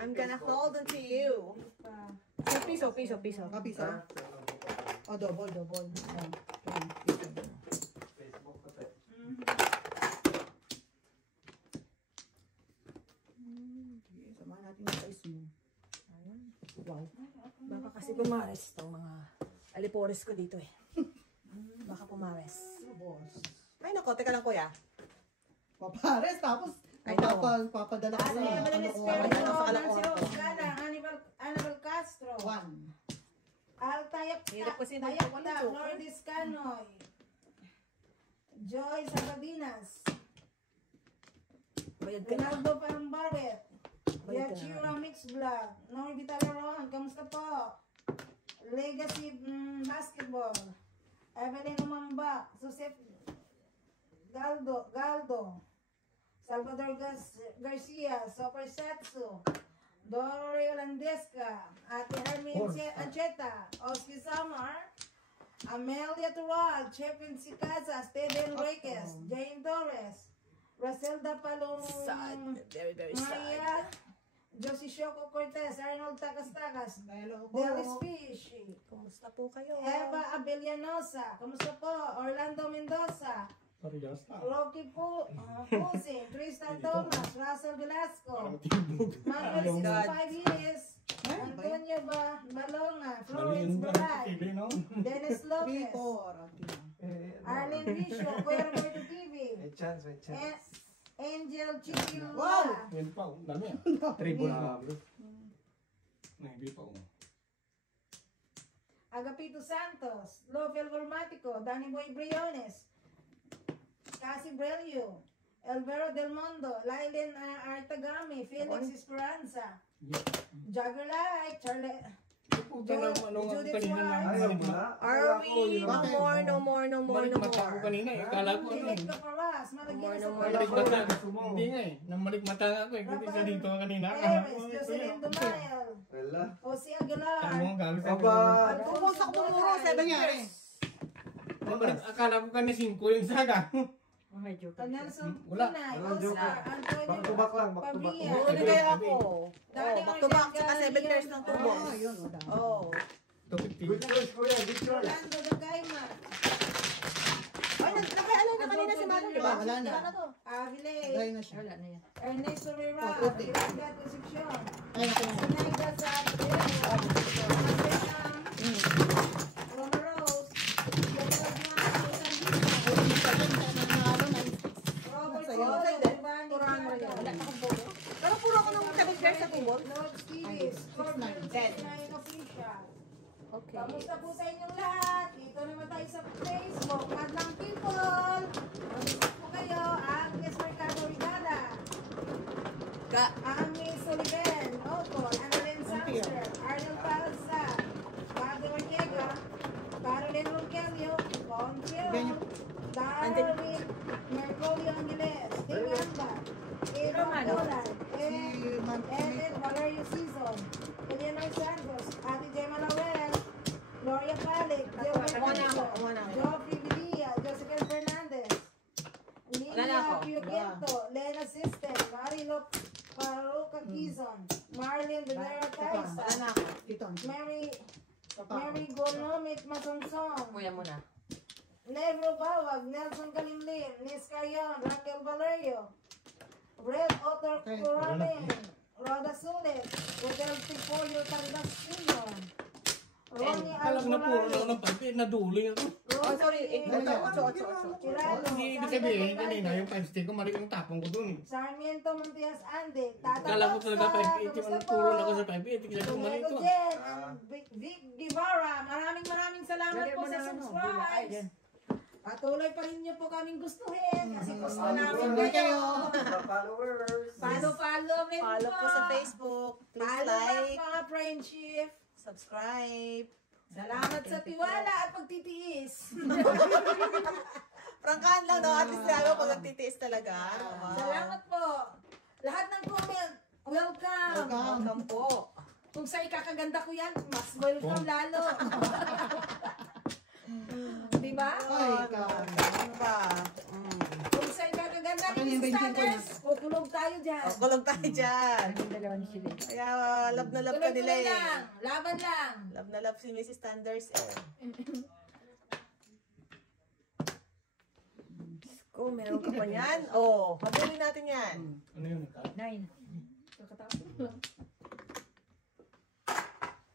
I'm gonna hold on to you. So, piso. Kapisa. Oh, double. Ayan. Facebook ko tayo. Sige, samahan natin yung size mo. Wow. Baka kasi pumares itong mga alipores ko dito eh. Baka pumares. Boss. Ay nako, teka lang kuya. Papares, tapos I know. papadala ka Ate sa Evelyn ano Espirito, Sa kalokohan Nancy ko. Rosana, Annabel Castro, 1. Altayap Hirap kasi ng Tayapta, walang suko. Lourdes Canoy, Joy Sababinas, Bayad ka na. Rinaldo Parumbaret, Bayad ka na. Yachira Mix Vlog, Noy Vitalaron, kamusta po? Legacy Basketball, Evelyn Umamba, Joseph Galdo, Salvador Garcia, Super Setsu, Doro Yolandesca, Ate Hermin Ancheta, Oski Samar, Amelia Tural, Chepin Sicasa, Steven Enriquez, Jane Torres, Racelda Palong, Sad. Very, very Maria, sad. Josie Choco Cortez, Arnold Takas, Hello po. Delis Fish, Kumusta po kayo? Eva Abellanosa, kamusta po? Orlando Mendoza, Sorry, Diyos. Rocky Pusin, Tristan Thomas, Russell Velasco, Manuel Oh God. 65 years, Antonio Balonga, Florence Baray, Dennis 3, Lopez, 4. Arlene Vicio, Kuya Roberto TV, May chance. Angel Chiquilua. Wow! Yan pa, dami ah. Tribune na. Grabe. Hindi pa. Agapito Santos, Lofel Volmatico, Danny Boy Briones, Cassie Brelio, Elvero Del Mondo, Lailen Artagami, Felix Esperanza, Jagger Light, Charlie, Puta na, ano nga Judith kanina lang. Suarez. Ayaw mo na? Are we? No Bakit? more, no more, no more, Balik no mata ko more. kanina eh. Kala ko ano Philip eh. Caparas, Malagina sa Namalik mata. Hindi nga eh. Namalik mata nga ako eh. Kasi sa dito ka kanina. Eres, Jocelyn Dumayel, Wala. Jose Aguilar, Ano ang gamit sa Aba. Bumulsak tumuro, 7 years. Namalik, akala ko kanina 5 yung saga. Medyo. Nelson Wala. Pinay, Walang joke. Oscar, Antonio, Back to back lang, back to back. Pabia, Huli kaya ako. Dali Back to back, Ortega, saka 7 years ng Leon tubos. Ah, yun, wala. Oh. 250. Good choice, kuya. Good choice. Rolando Dagaima, Ay, nagkakaalam na kanina si Mother, di ba? Wala na. Wala na to. Avile, Dahil na siya. Wala na yan. Ernesto Rivera, Oh, puti. Ilanga Concepcion, Ay, naku. Sinaida sa Roma Rose, Robert Sa'yo. Cole, Giovanni Turang mo rin yan. Tiago, Wala akong bono. Pero puro ako ng 7 years sa tubos. Lord Stevens, Corporate 69 Official. Okay. Kamusta po sa inyong lahat? Dito naman tayo sa Facebook. Madlang people! Kamusta po kayo? Agnes Mercado Rigala. Ami Soliven. Opo. Annalyn Samser. Arnold Palza. Padre Ortega. Caroline Ronquillo. Conchio. Darwin Mercolio Angeles. Ding Anda. Eva Dolan. Edith Valerio Season. Eleanor Santos. Ate Gemma Lawel. Gloria Palik, Geoffrey Vidia, Josephine Fernandez, Wala na Nina ako. Pioquento, Lena System, Marilo Paruca Quizon, Marlene Rivera Taisa, Wala na ako. Dito. Mary Gonomit Masonsong, Kuya muna. Negro Bawag, Nelson Kalimlim, Nis Carrion, Raquel Valerio, Red Otter Okay. Coramin, Roda Sulit, Hotel Tipoyo Tandas Senior, Ronnie Alam na puro Alvarado, lang ng pati. Naduling ako. Oh, sorry. 8. Kiralo, Ibig sabihin kanina yung 5 stick ko mali yung tapong ko dun eh. Sarmiento Montias Ande, Tata Kala ko talaga Boxcar, 580. kamusta Ang po? puro na ako sa 580. Kaya ko mali Diego ito. Jen, and Vic Guevara, maraming salamat Lagyan po mo sa ng subscribe. yan. Patuloy pa rin niyo po kaming gustuhin kasi gusto namin Follow kayo. Mga followers. Follow rin Follow po sa Facebook. Please Follow like, mga friendship. subscribe. Salamat sa tiwala at pagtitiis. Prangkahan lang, no? At least lalo pag nagtitiis talaga. Wow. Salamat po. Lahat ng comment, welcome. Welcome po. Kung sa ikakaganda ko yan, mas welcome lalo. Di ba? Ay, ikaw. Ano ba? Kung sa ikakaganda Akin ni yung Mrs. 25 Sanders, kukulog tayo dyan. Oh, kulog tayo dyan. Yung dalawa ni sila. Kaya love na love ka nila Tuloy-tuloy eh. lang. Laban lang. Love na love si Mrs. Sanders eh. Ko, meron ka pa yan? Oh, habulin natin yan. Ano yun? 9.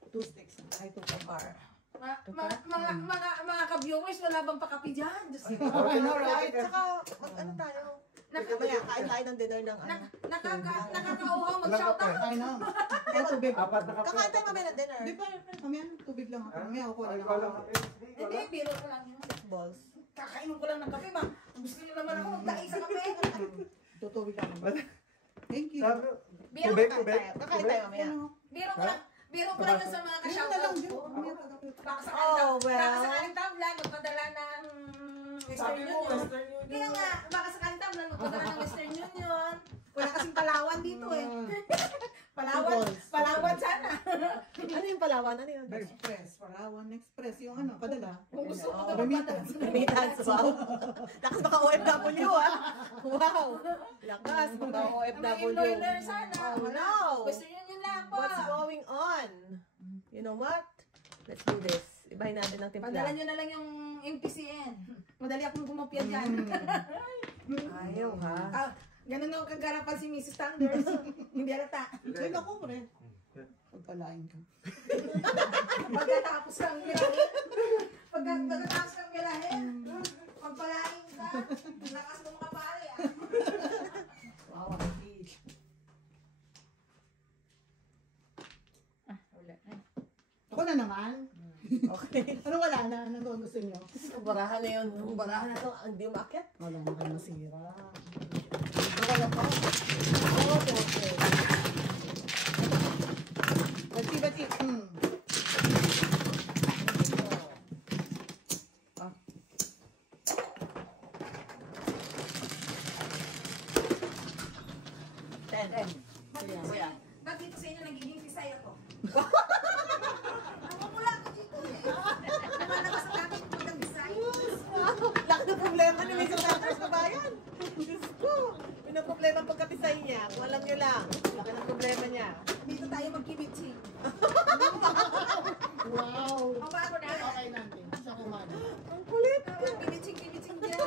Two sticks. Ay, two Bar. Mga ka-viewers, wala bang pakapi dyan? Diyos ko. I know, right? Tsaka, ano tayo? Mamaya, kain tayo ng dinner ng ano. Nakakauhaw mag-shoutout. I know. Kaya tubig. Apat na kape. Kakain tayo mamaya ng dinner. Di ba, mamaya, tubig lang ako. Mamaya ako Ay, lang ikaw lang. ako. Hindi, biro ko lang yun. Balls. Kakainom ko lang ng kape, ma. Gusto niyo naman ako magdaig sa kape. Tutubig lang ako. Thank you. Sabi, Biro tubig, ko tubig. Kakain tayo mamaya. Biro ko lang. Biro ko lang yun sa mga Ayun na lang, ka-shoutout Diyo. ko. Mamaya tatapos. Baka sakaling tabla, magpadala ng Western Sabi mo, Union. Western Union. Kaya nga, baka sakaling tabla, magpadala ng Western Union. Wala kasing Palawan dito eh. Palawan sana. Ano yung Palawan? Ano yun? Express, Palawan Express. Yung ano, padala. Kung gusto mo Oh, ka Remittance. Remittance, wow. Lakas baka OFW, ah. Wow. Lakas baka OFW. Loyler sana. Oh, Wala. no. Western Union lang po. What's going on? You know what? Let's do this. Ibahin natin ng timpla. Padala nyo na lang yung MPCN. Madali akong kumopya dyan. Ayaw, ha? Ganun ako kagarapan si Mrs. Thunders. Hindi alata. Ay, naku, pre. Pagpalain ka. Pagkatapos kang bilahin. Pagkatapos kang bilahin. Pagpalain ka. Lakas mo makapari ah. Okay. Ano wala na? Ano gusto nyo? Ang barahan na yun. Ang barahan na to. Hindi umakyat. Wala na kayo masira. Wala pa. Oo, okay. Bati. Ten. Bakit sa inyo nagiging pisay ako? Namumula ako dito eh. Lumalabas ang aking putang pisay. Laki ng problema ni Mrs. Sanders sa bayan. Diyos ko. Pinaproblema ang pagkapisay niya. Kung alam niyo lang. Laki ng problema niya. Dito tayo magkibitsing. Wow. Ang bago na. Okay natin. Sa kumano. Ang kulit. Kibitsing dyan.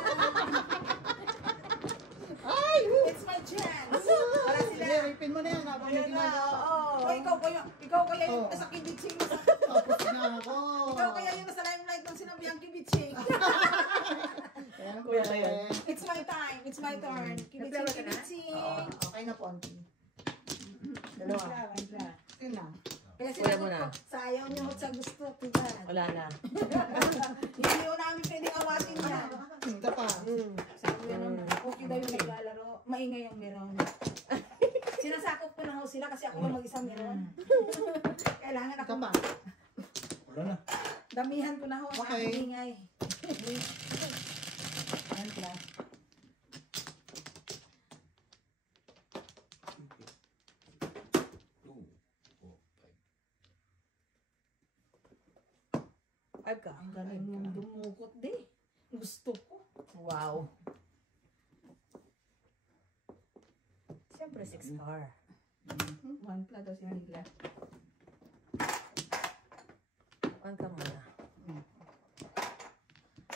Ay! It's my chance. Para sila. Sige, ripin mo na yan. Habang Ayan hindi na. na. Oo. O ikaw kaya yung Oh. nasa kibitsing. Tapos na ako. Ikaw kaya yung nasa limelight ng sinabihang kibitsing. Kuya na yan. It's my time. It's my turn. Kibitsing. Okay na, Ponti. Dalawa. Sige na. Kaya Kuya mo sinagot na. ko, sayaw niyo sa gusto, diba? Wala na. Hindi ko namin pwede awatin yan. Ito pa. Sabi niya naman, okay daw yung naglalaro, maingay yung meron. Sinasakop ko na ho sila kasi ako lang mag-isang meron. Kailangan ako, Ito pa. Wala na. damihan ko na ho ang Okay. aking ingay. Ayan pala. Five ka. Ang galing mong dumukot di. Gusto ko. Wow. Siyempre, 6 car. One pla daw si Nila. One ka muna.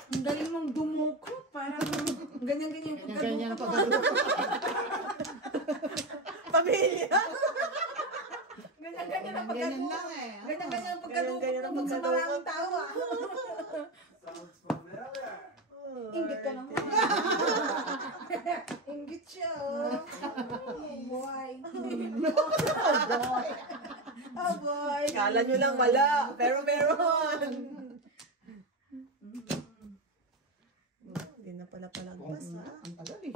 Ang galing mong dumukot. Parang ganyan-ganyan yung Ganyan pa. Pamilya! Ganyan-ganyan ang Ganyan pagkadukot. lang eh. Ganyan-ganyan ang pagkadukot Ganyan-ganyan ang mo sa pagkadukot. maraming tao ah. Inggit ka naman. Inggit siya oh. Oh boy. Oh boy. Kala nyo lang wala, pero meron. Hindi na pala palagpas, ha? Ang tagal eh.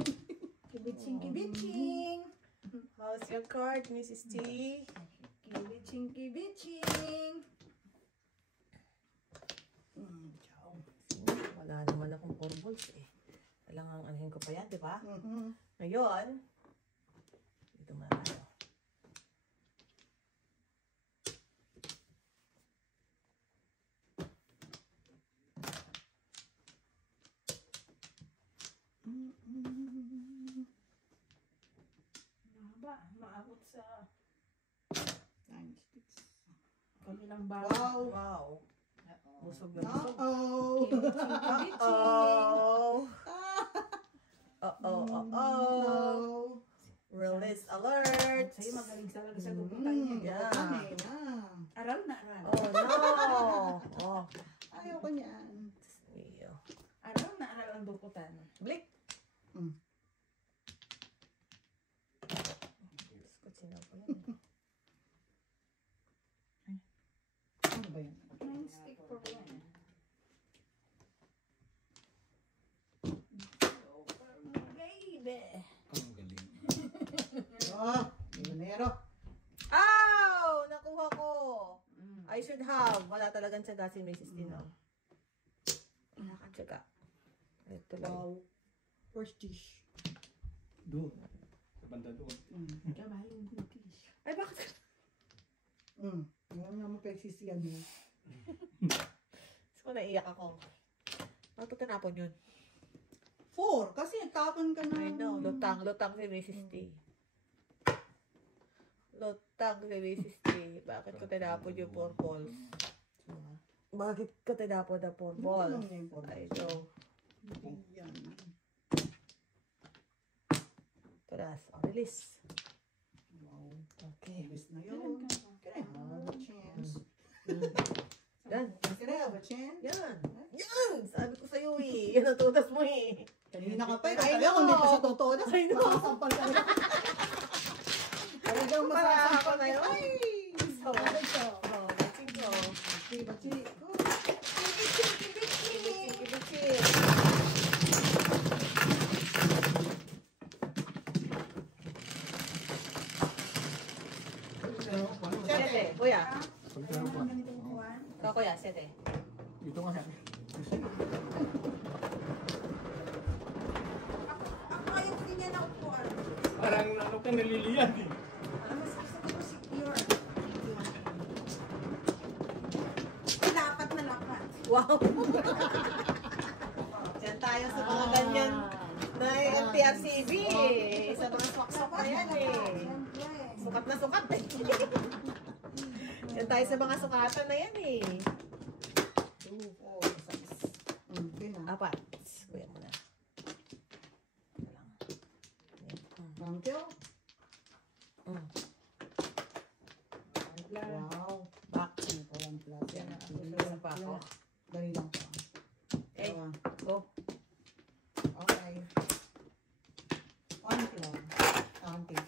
Kibitsing, kibitsing. How's your card, Mrs. T? Kibitsing, kibitsing. Wala naman akong 4 balls, eh. Kailangan anuhin ko pa yan, di ba? Mhm. Ngayon, dito muna tayo. Maabot sa Nine sticks. kabilang bahay. Wow. Wow. Busog na busog. Uh-oh. Kibitsing. Uh-oh. Uh-oh, No. uh-oh. Release alert. Sa'yo magaling talaga sa dugutan niya. Yeah. Okay na. Aral na aral. Oh, no. Oh. Ayaw ko niyan. Iyo. Aral na aral ang dugutan. Blick. Mm. Kutsina ko yan. Ano ba yan? 9 stick for one. Baby. Ang galing. Oh, milionero. Ow! Nakuha ko. I should have. Wala talagang tsaga si Mrs. Tino. Wala kang tsaga. Ito lang. Wow. First dish. Doon. Sa banda doon. Kamay yung British. Ay, bakit? Ngayon nga mo pagsisiyan mo. So, naiyak ako. Bakit ko tinapon yun? 4. Kasi nagtapon ka na. I know. Lutang si Mrs. T. Lutang si Mrs. T. Bakit ko tinapon yung 4 balls? Bakit ko tinapon na 4 Ano balls? lang niya yung 4 I know. Yan. Tulas. Release. Wow. Okay. Bilis na yun. Can I have a chance? Yan. Can I have a chance? Yan. Yan! Sabi ko sa'yo eh. Yan ang tutas mo eh. Kanina ka pa eh. I Kaya kung hindi pa know. siya totoo na. I know. Masasampal ka na. Talagang Para ako masasampal na yun. Ay! So, Bakit siya? oh, let's go. Bachi, bachi. kuya. Ayun naman ganitong kuwan. Ikaw, kuya, 7. Dito nga sabi. Ako ayaw din niya na upuan. Parang ano ka naliliyan eh. Mas gusto ko secure. Lapat na lapat. Wow! Diyan tayo sa mga ganyan na MTRCB eh. Sa mga swak-swak na yan eh. Siyempre. Sukat na sukat eh. Diyan tayo sa mga sukatan na yan eh. 2, 4, 6. Okay na. Apat. Kuya mo na. Thank you. Wow. Back. 1 plus. Yan na. Susunod pa ako. Dali lang po. Okay, Dalawa. go. Okay. 1 plus. Auntie.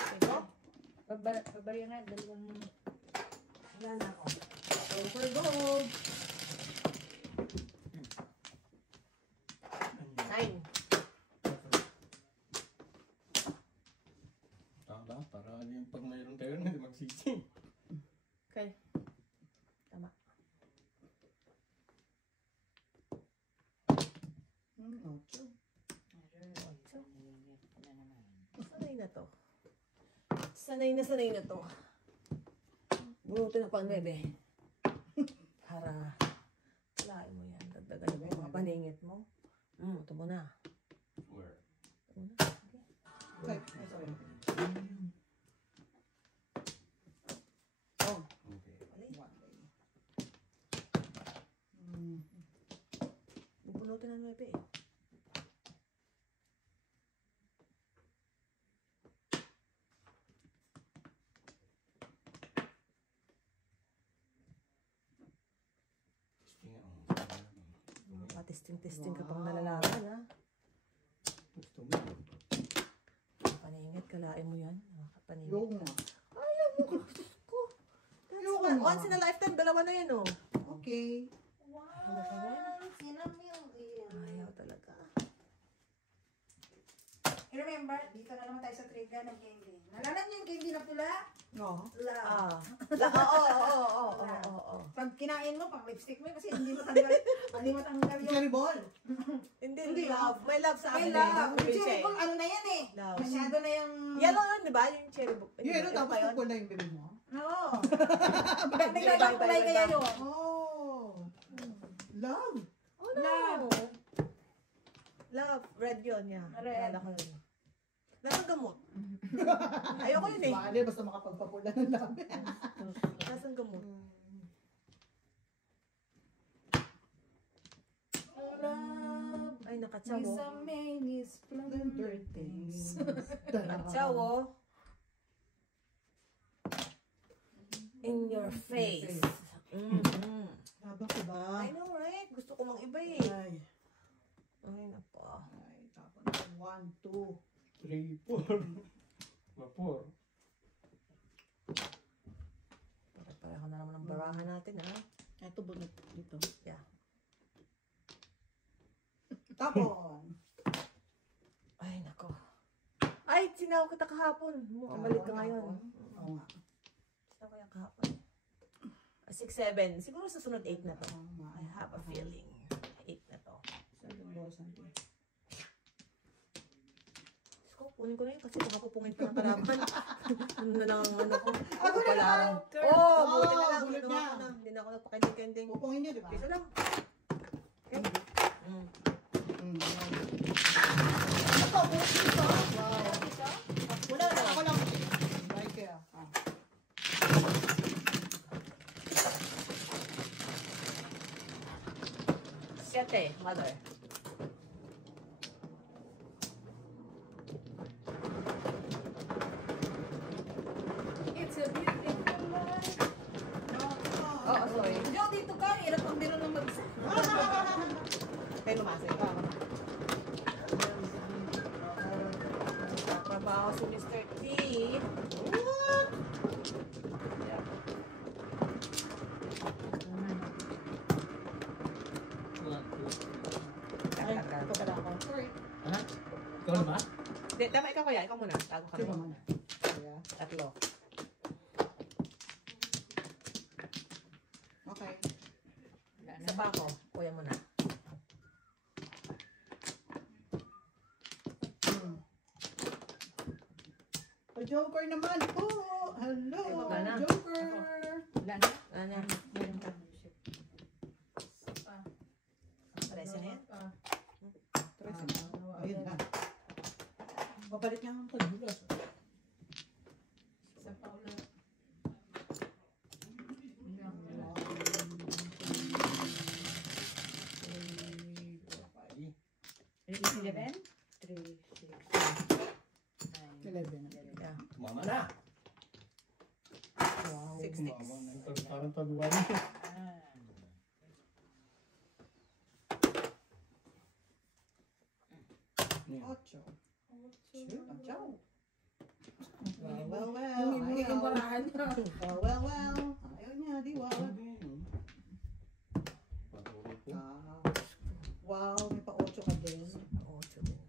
Okay, go. Pabariya nga, dalawang... Wala na ako. Over gold. 9. Tama, para yung pag mayroon kayo na magsisi. Okay. Tama. 8. Sanay na to. Sanay na to. Bunutin ng pang-9. Para lain mo yan. Dagdagan mo yung mga paningit mo. Ito mo na. Where? Ito mo na. Sige. Okay. Sorry. Oh. Okay. Bubunutin ng 9 eh. Testing ka pang nalalaman, ha? Gusto mo. Paningit, kalain mo yan. Paningit. Yung nga. Ayaw mo, Diyos ko. That's Yung one. nga. Once in a lifetime, dalawa na yan, oh. Okay. Once in a million. Ayaw talaga. Remember, dito na naman tayo sa trigger ng candy. Nalala niyo yung candy na pula? No. Love. Oo. Pag kinain mo, pang lipstick mo, kasi hindi matanggal yung... Cherry ball. Hindi, love. May love sa May akin. love. Yung Biche. cherry ball, ano na yan eh. Love. Masyado na yung... Yellow yun, di ba? Yung cherry book. Yun, tapos pupul na yung bibig mo. Oo. Nagdagdag kulay kaya yun. Oh. Love. Oh, no. Love. Red yun, yeah. Red. Lala ko yun. Nasaan gamot? Ayoko yun eh. Bale, basta makapagpapula ng love. Nasaan gamot? Love Ay, is nakatsawo. a many splendor things. Nakatsawo. In your face. Habang ko ba? I know, right? Gusto ko mang iba eh. Ay. Ay, napo. Ay, tapos 1, 2. 3, 4. 4. Pareho na naman ang barahan natin, ha? Ito bunot dito. Yeah. Tapon. Ay, nako. Ay, sinawag kita kahapon. Malit ka ngayon. Oo nga. Sinawag yung kahapon. 6, 7. Siguro sa sunod 8 na to. I have a feeling. 8 na to. Diyos ko, punin ko na yun kasi baka pupungin pa ng kalaban. Ano na lang ang ano ko. Ako pala. Oo, buti na lang. Bulot niya. Hindi na ako nagpakending-kending. Pupungin niya, di ba? Piso lang. Okay. Ito, buhok dito. Wow. Wala na. Ako lang. Like kaya. Siyete, mother. It's a beautiful life. Oo, sorry. Diyo, dito ka. Hirap ang biro ng mag-isa. Kayo lumasay ka. Trabaho si Mr. T. What? Yeah. Ay, ito pala ako. Sorry. Ha? Ikaw na ba? Hindi, Hindi, tama ikaw kaya. Ikaw muna. Tago ka Sino muna. man? Kaya. Tatlo. Okay. Wala na. Isa pa ako. Kuya muna. Joker naman. Oh, hello. Wala na. Joker. Wala na. Ano? Meron pa. Paresa na yan? Ayun na. Papalit niya ang pagbulas. Isa pa ulit. Ready 11? 3, 6, 9, 11. Yeah. Tumama na. Wow. 6, 6. Tumama na. Parang taguan. Ocho. Ocho. Well, well, well. Hindi kang barahan niya. Well, well, well. Ayaw niya, di wag. Ah. Wow, may pa-ocho ka din. 8 din.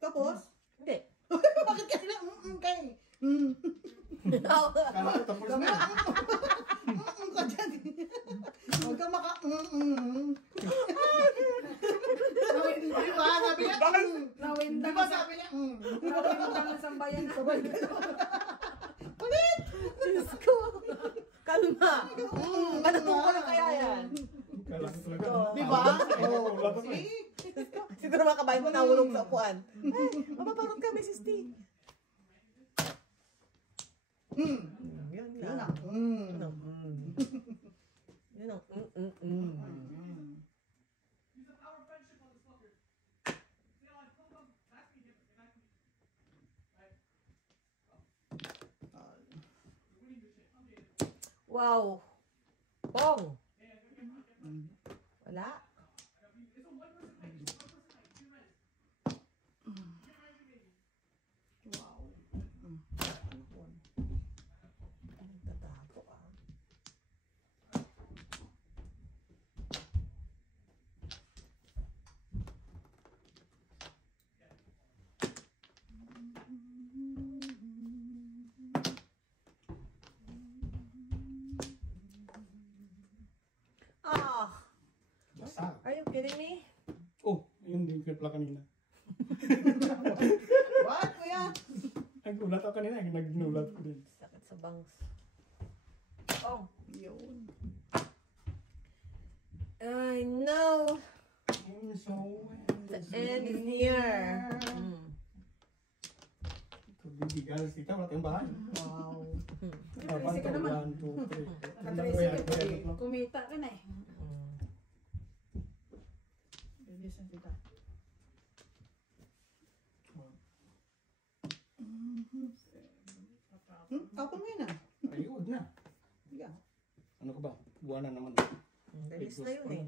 Tapos? Hindi. Bakit kasi na kay? Kala ko tapos na. Ka dyan. Huwag ka maka Di ba? Sabi niya, Nawinda Di ba sabi niya, Nawinda ng sambayan na. Ulit! Diyos ko. Kalma. Ano ko na kaya yan? Kala ko talaga. Di ba? Oh, Oh, see? Siguro mga kabayan mo nahulog sa upuan. Ay, mapaparot ka, Mrs. T. Yun Yun lang. na. Yun ang Yun ang Wow. Pong. Wala. Wow. Tatapo ah. Ah, Basa. are you kidding me? Oh, yun din pala kanina. What, kuya? Nagulat ako kanina. Nagnulat ko din. Sakit sa bangs. Oh, Yun. I know So, the end is near. bibigal sita. Wala tayong bahay. Wow. Busy ka naman. 1, 2, 3. Nakatrace ka. Kumita ka na eh. Bilis ang tita. Tapon mo yun ah. Ayun na. Yeah. Ano ka ba? Buwanan naman. Dalis na yun eh.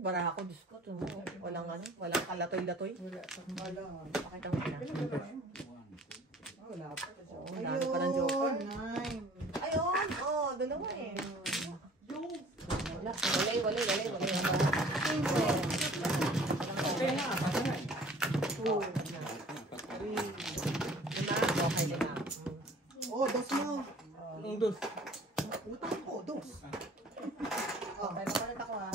Baraha ko, Diyos ko. Walang ano, walang kalatoy-latoy. Wala. Pakita mo na. Wala pa. Oo, dami pa ng joker. Nine. Ayun! Oh, dalawa eh. Wala. Walay. Okay na. Pasa na. 2, 3, 5. Okay din na. Oh, dos mo. Anong dos? Utang ko, dos. Oh, pero palit ako ha.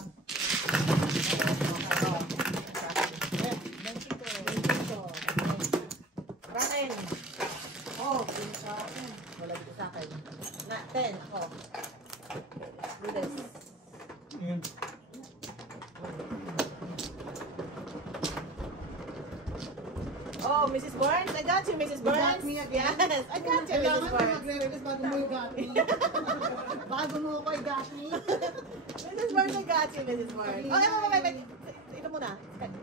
Rain. Oh, yun sa akin. Wala dito sa akin. Na, 10 ako. Let's do this. Yun. Oh, Mrs. Burns, I got you, Mrs. You Burns. got me again? Yes, I got you, Kailangan Mrs. na Burns. magre-release bago mo yung got me. Baka gumawa ko yung got me. Mrs. Burns, I got you, Mrs. Burns. Okay, wait. Ito muna.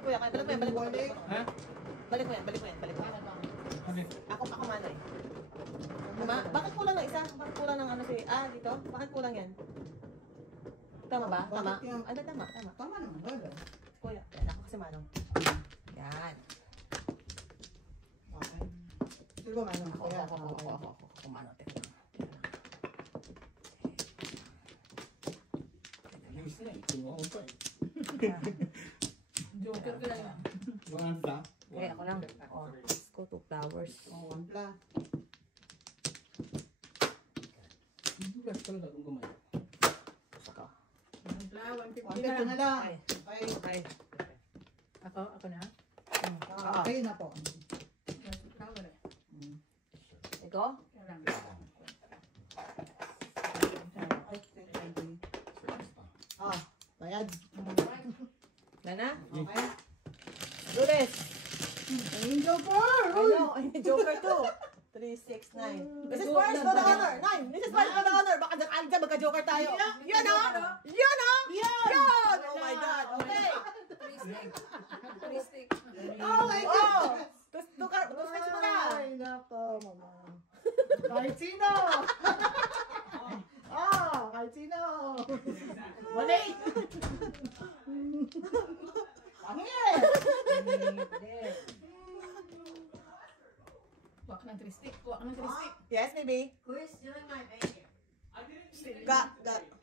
Kuya, balik mo yan. Ha? Balik mo yan. Ano? Ako manoy. Bakit kulang ng isa? Bakit kulang ng ano si... dito? Bakit kulang yan? Tama ba? Tama? Bakit yan? Tama. Tama naman, wala. Kuya, yan ako kasi manong. Yan. Sino ba ano? Kaya Ako. Kumano, teka lang. Ayos na eh. Kinuha ko pa eh. Joker ka lang. One flat. Okay, ako lang. Oh, let's go to flowers. Oh, one pla. Dulas talaga kung kumain. Saka. One pla, 150 One na pla na lang. lang. Okay. Okay. Ako na. Kayo na po. Flower eh. Ikaw? Yan lang. Bayad. Nana? Okay. Do this. Ayun, Joker! I know. Ay, Joker too. 3, 6, 9. Mrs. Mars, go to honor. 9. Mrs. Mars, go to honor. Baka dyan, magka-Joker tayo. Yun o! Yun o! Yun! Oh my God. Okay. Three stick. Oh my Oh! God! Two-sketch mo na. Ay, nako, mama. Kahit sino! Kahit sino! Wali. Pangit! Kuha ka ng 3 stick. Kuha ka ng 3 stick. Yes, maybe. I didn't Got.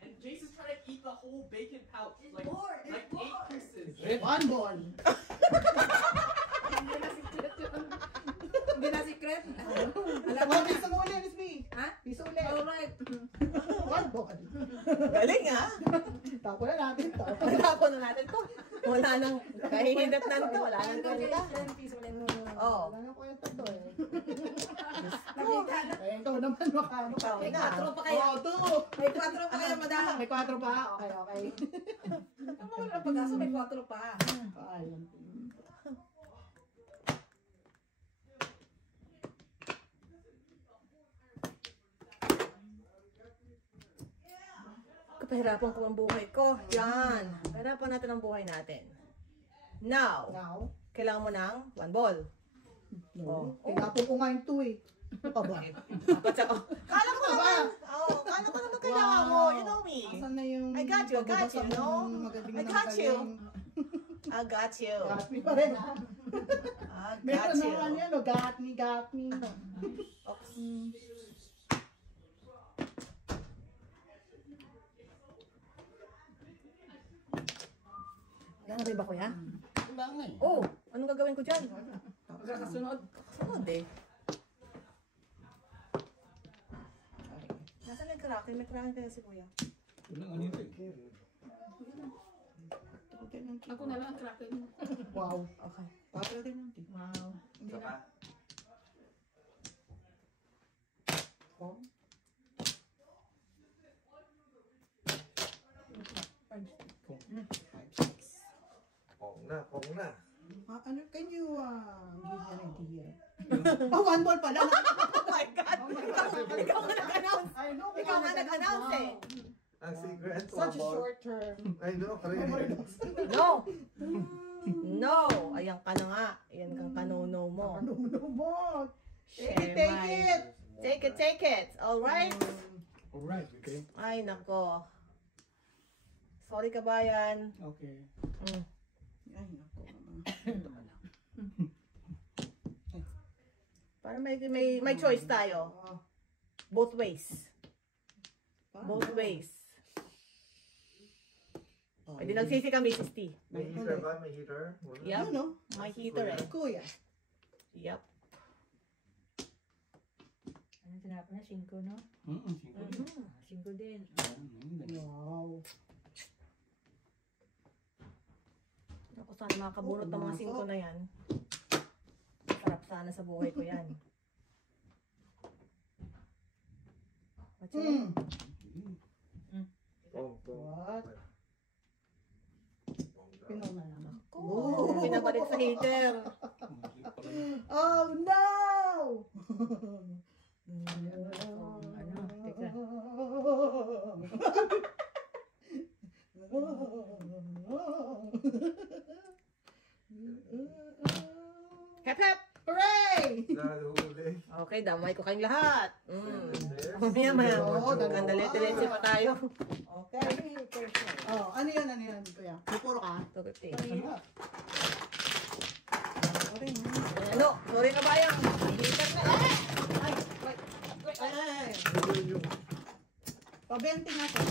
And Jason's trying to eat the whole bacon pouch. Like 8 pieces. One ball. Hindi na secret. Alam mo, piso mo ulit, Miss B. Ha? Piso ulit. Alright. One ball. Galing ha. Tapo na natin to. Pagkapon na natin to. Wala nang kahihindat na to. Wala nang kwenta. 10 piso ulit. Oo. Wala nang kwenta to eh. Nakita na. Eh, ikaw naman makano ka. Ikaw na. 4 pa kaya. Oh, two. May 4 pa kaya, madam. May 4 pa? Okay, okay. Ang mga pag-asa may 4 pa. Ayun. Kapahirapan ko ang buhay ko. Yan. Pahirapan natin ang buhay natin. Now, Now? kailangan mo ng 1 ball. No. Tinapon ko nga yung 2 eh. Ano ka ba? Dapat sa... Kala ko naman. Kala ko naman kailangan mo. You know me. Asan na yung... I got you, no? I got you. I got you. Got me pa rin ha. I got Meron you. na ano yan, oh, got me. Oops. Yan ba ko yan? Wala nga eh. Oh, anong gagawin ko dyan? Kasunod. Sunod eh. Nasaan yung kraken? May kraken kaya si kuya. Wala nga nito eh. Ako na lang ang kraken. Wow. Okay. Papel din natin. Wow. Hindi na. Oh. Pong na. Ano, can you give me an idea? Oh, 1 ball pala. Oh my God! Ikaw nga nag-announce! I know. Ikaw nga nag-announce eh! Ang secret, Such a one ball. short term. I know, karinig. No! No! Ayan ka na nga. Ayan kang kanuno mo. Ano mo? Share Take my- it! Take it, take it! Alright? Alright, okay. Ay, nako. Sorry kabayan. Okay. Mm. Ay, nako. Para may choice tayo. Both ways. Both ways. Pwede nagsisi kami, Sis T. May heater ba? May heater? Wala. Yep. Ano? May heater eh. Kuya. Yep. Ano tinapon na? 5, no? Singko. 5 din. Wow. Ako sana makakabunot ng mga 5 na yan. Sarap sana sa buhay ko yan. What's it? Pong. What? Pinaw na naman. Oh, pinabalik sa heater. Oh no! Ano? Teka. Hep hep! Hooray! Nahuli. Okay, damay ko kayong lahat. Yes. Maya. Oo, Ganda lete-lete pa tayo. Okay. Oh, ano yan, kuya? Pupuro ka? 250. Sorry. Ano? Sorry na bayang. Heater na eh. 20 nga to.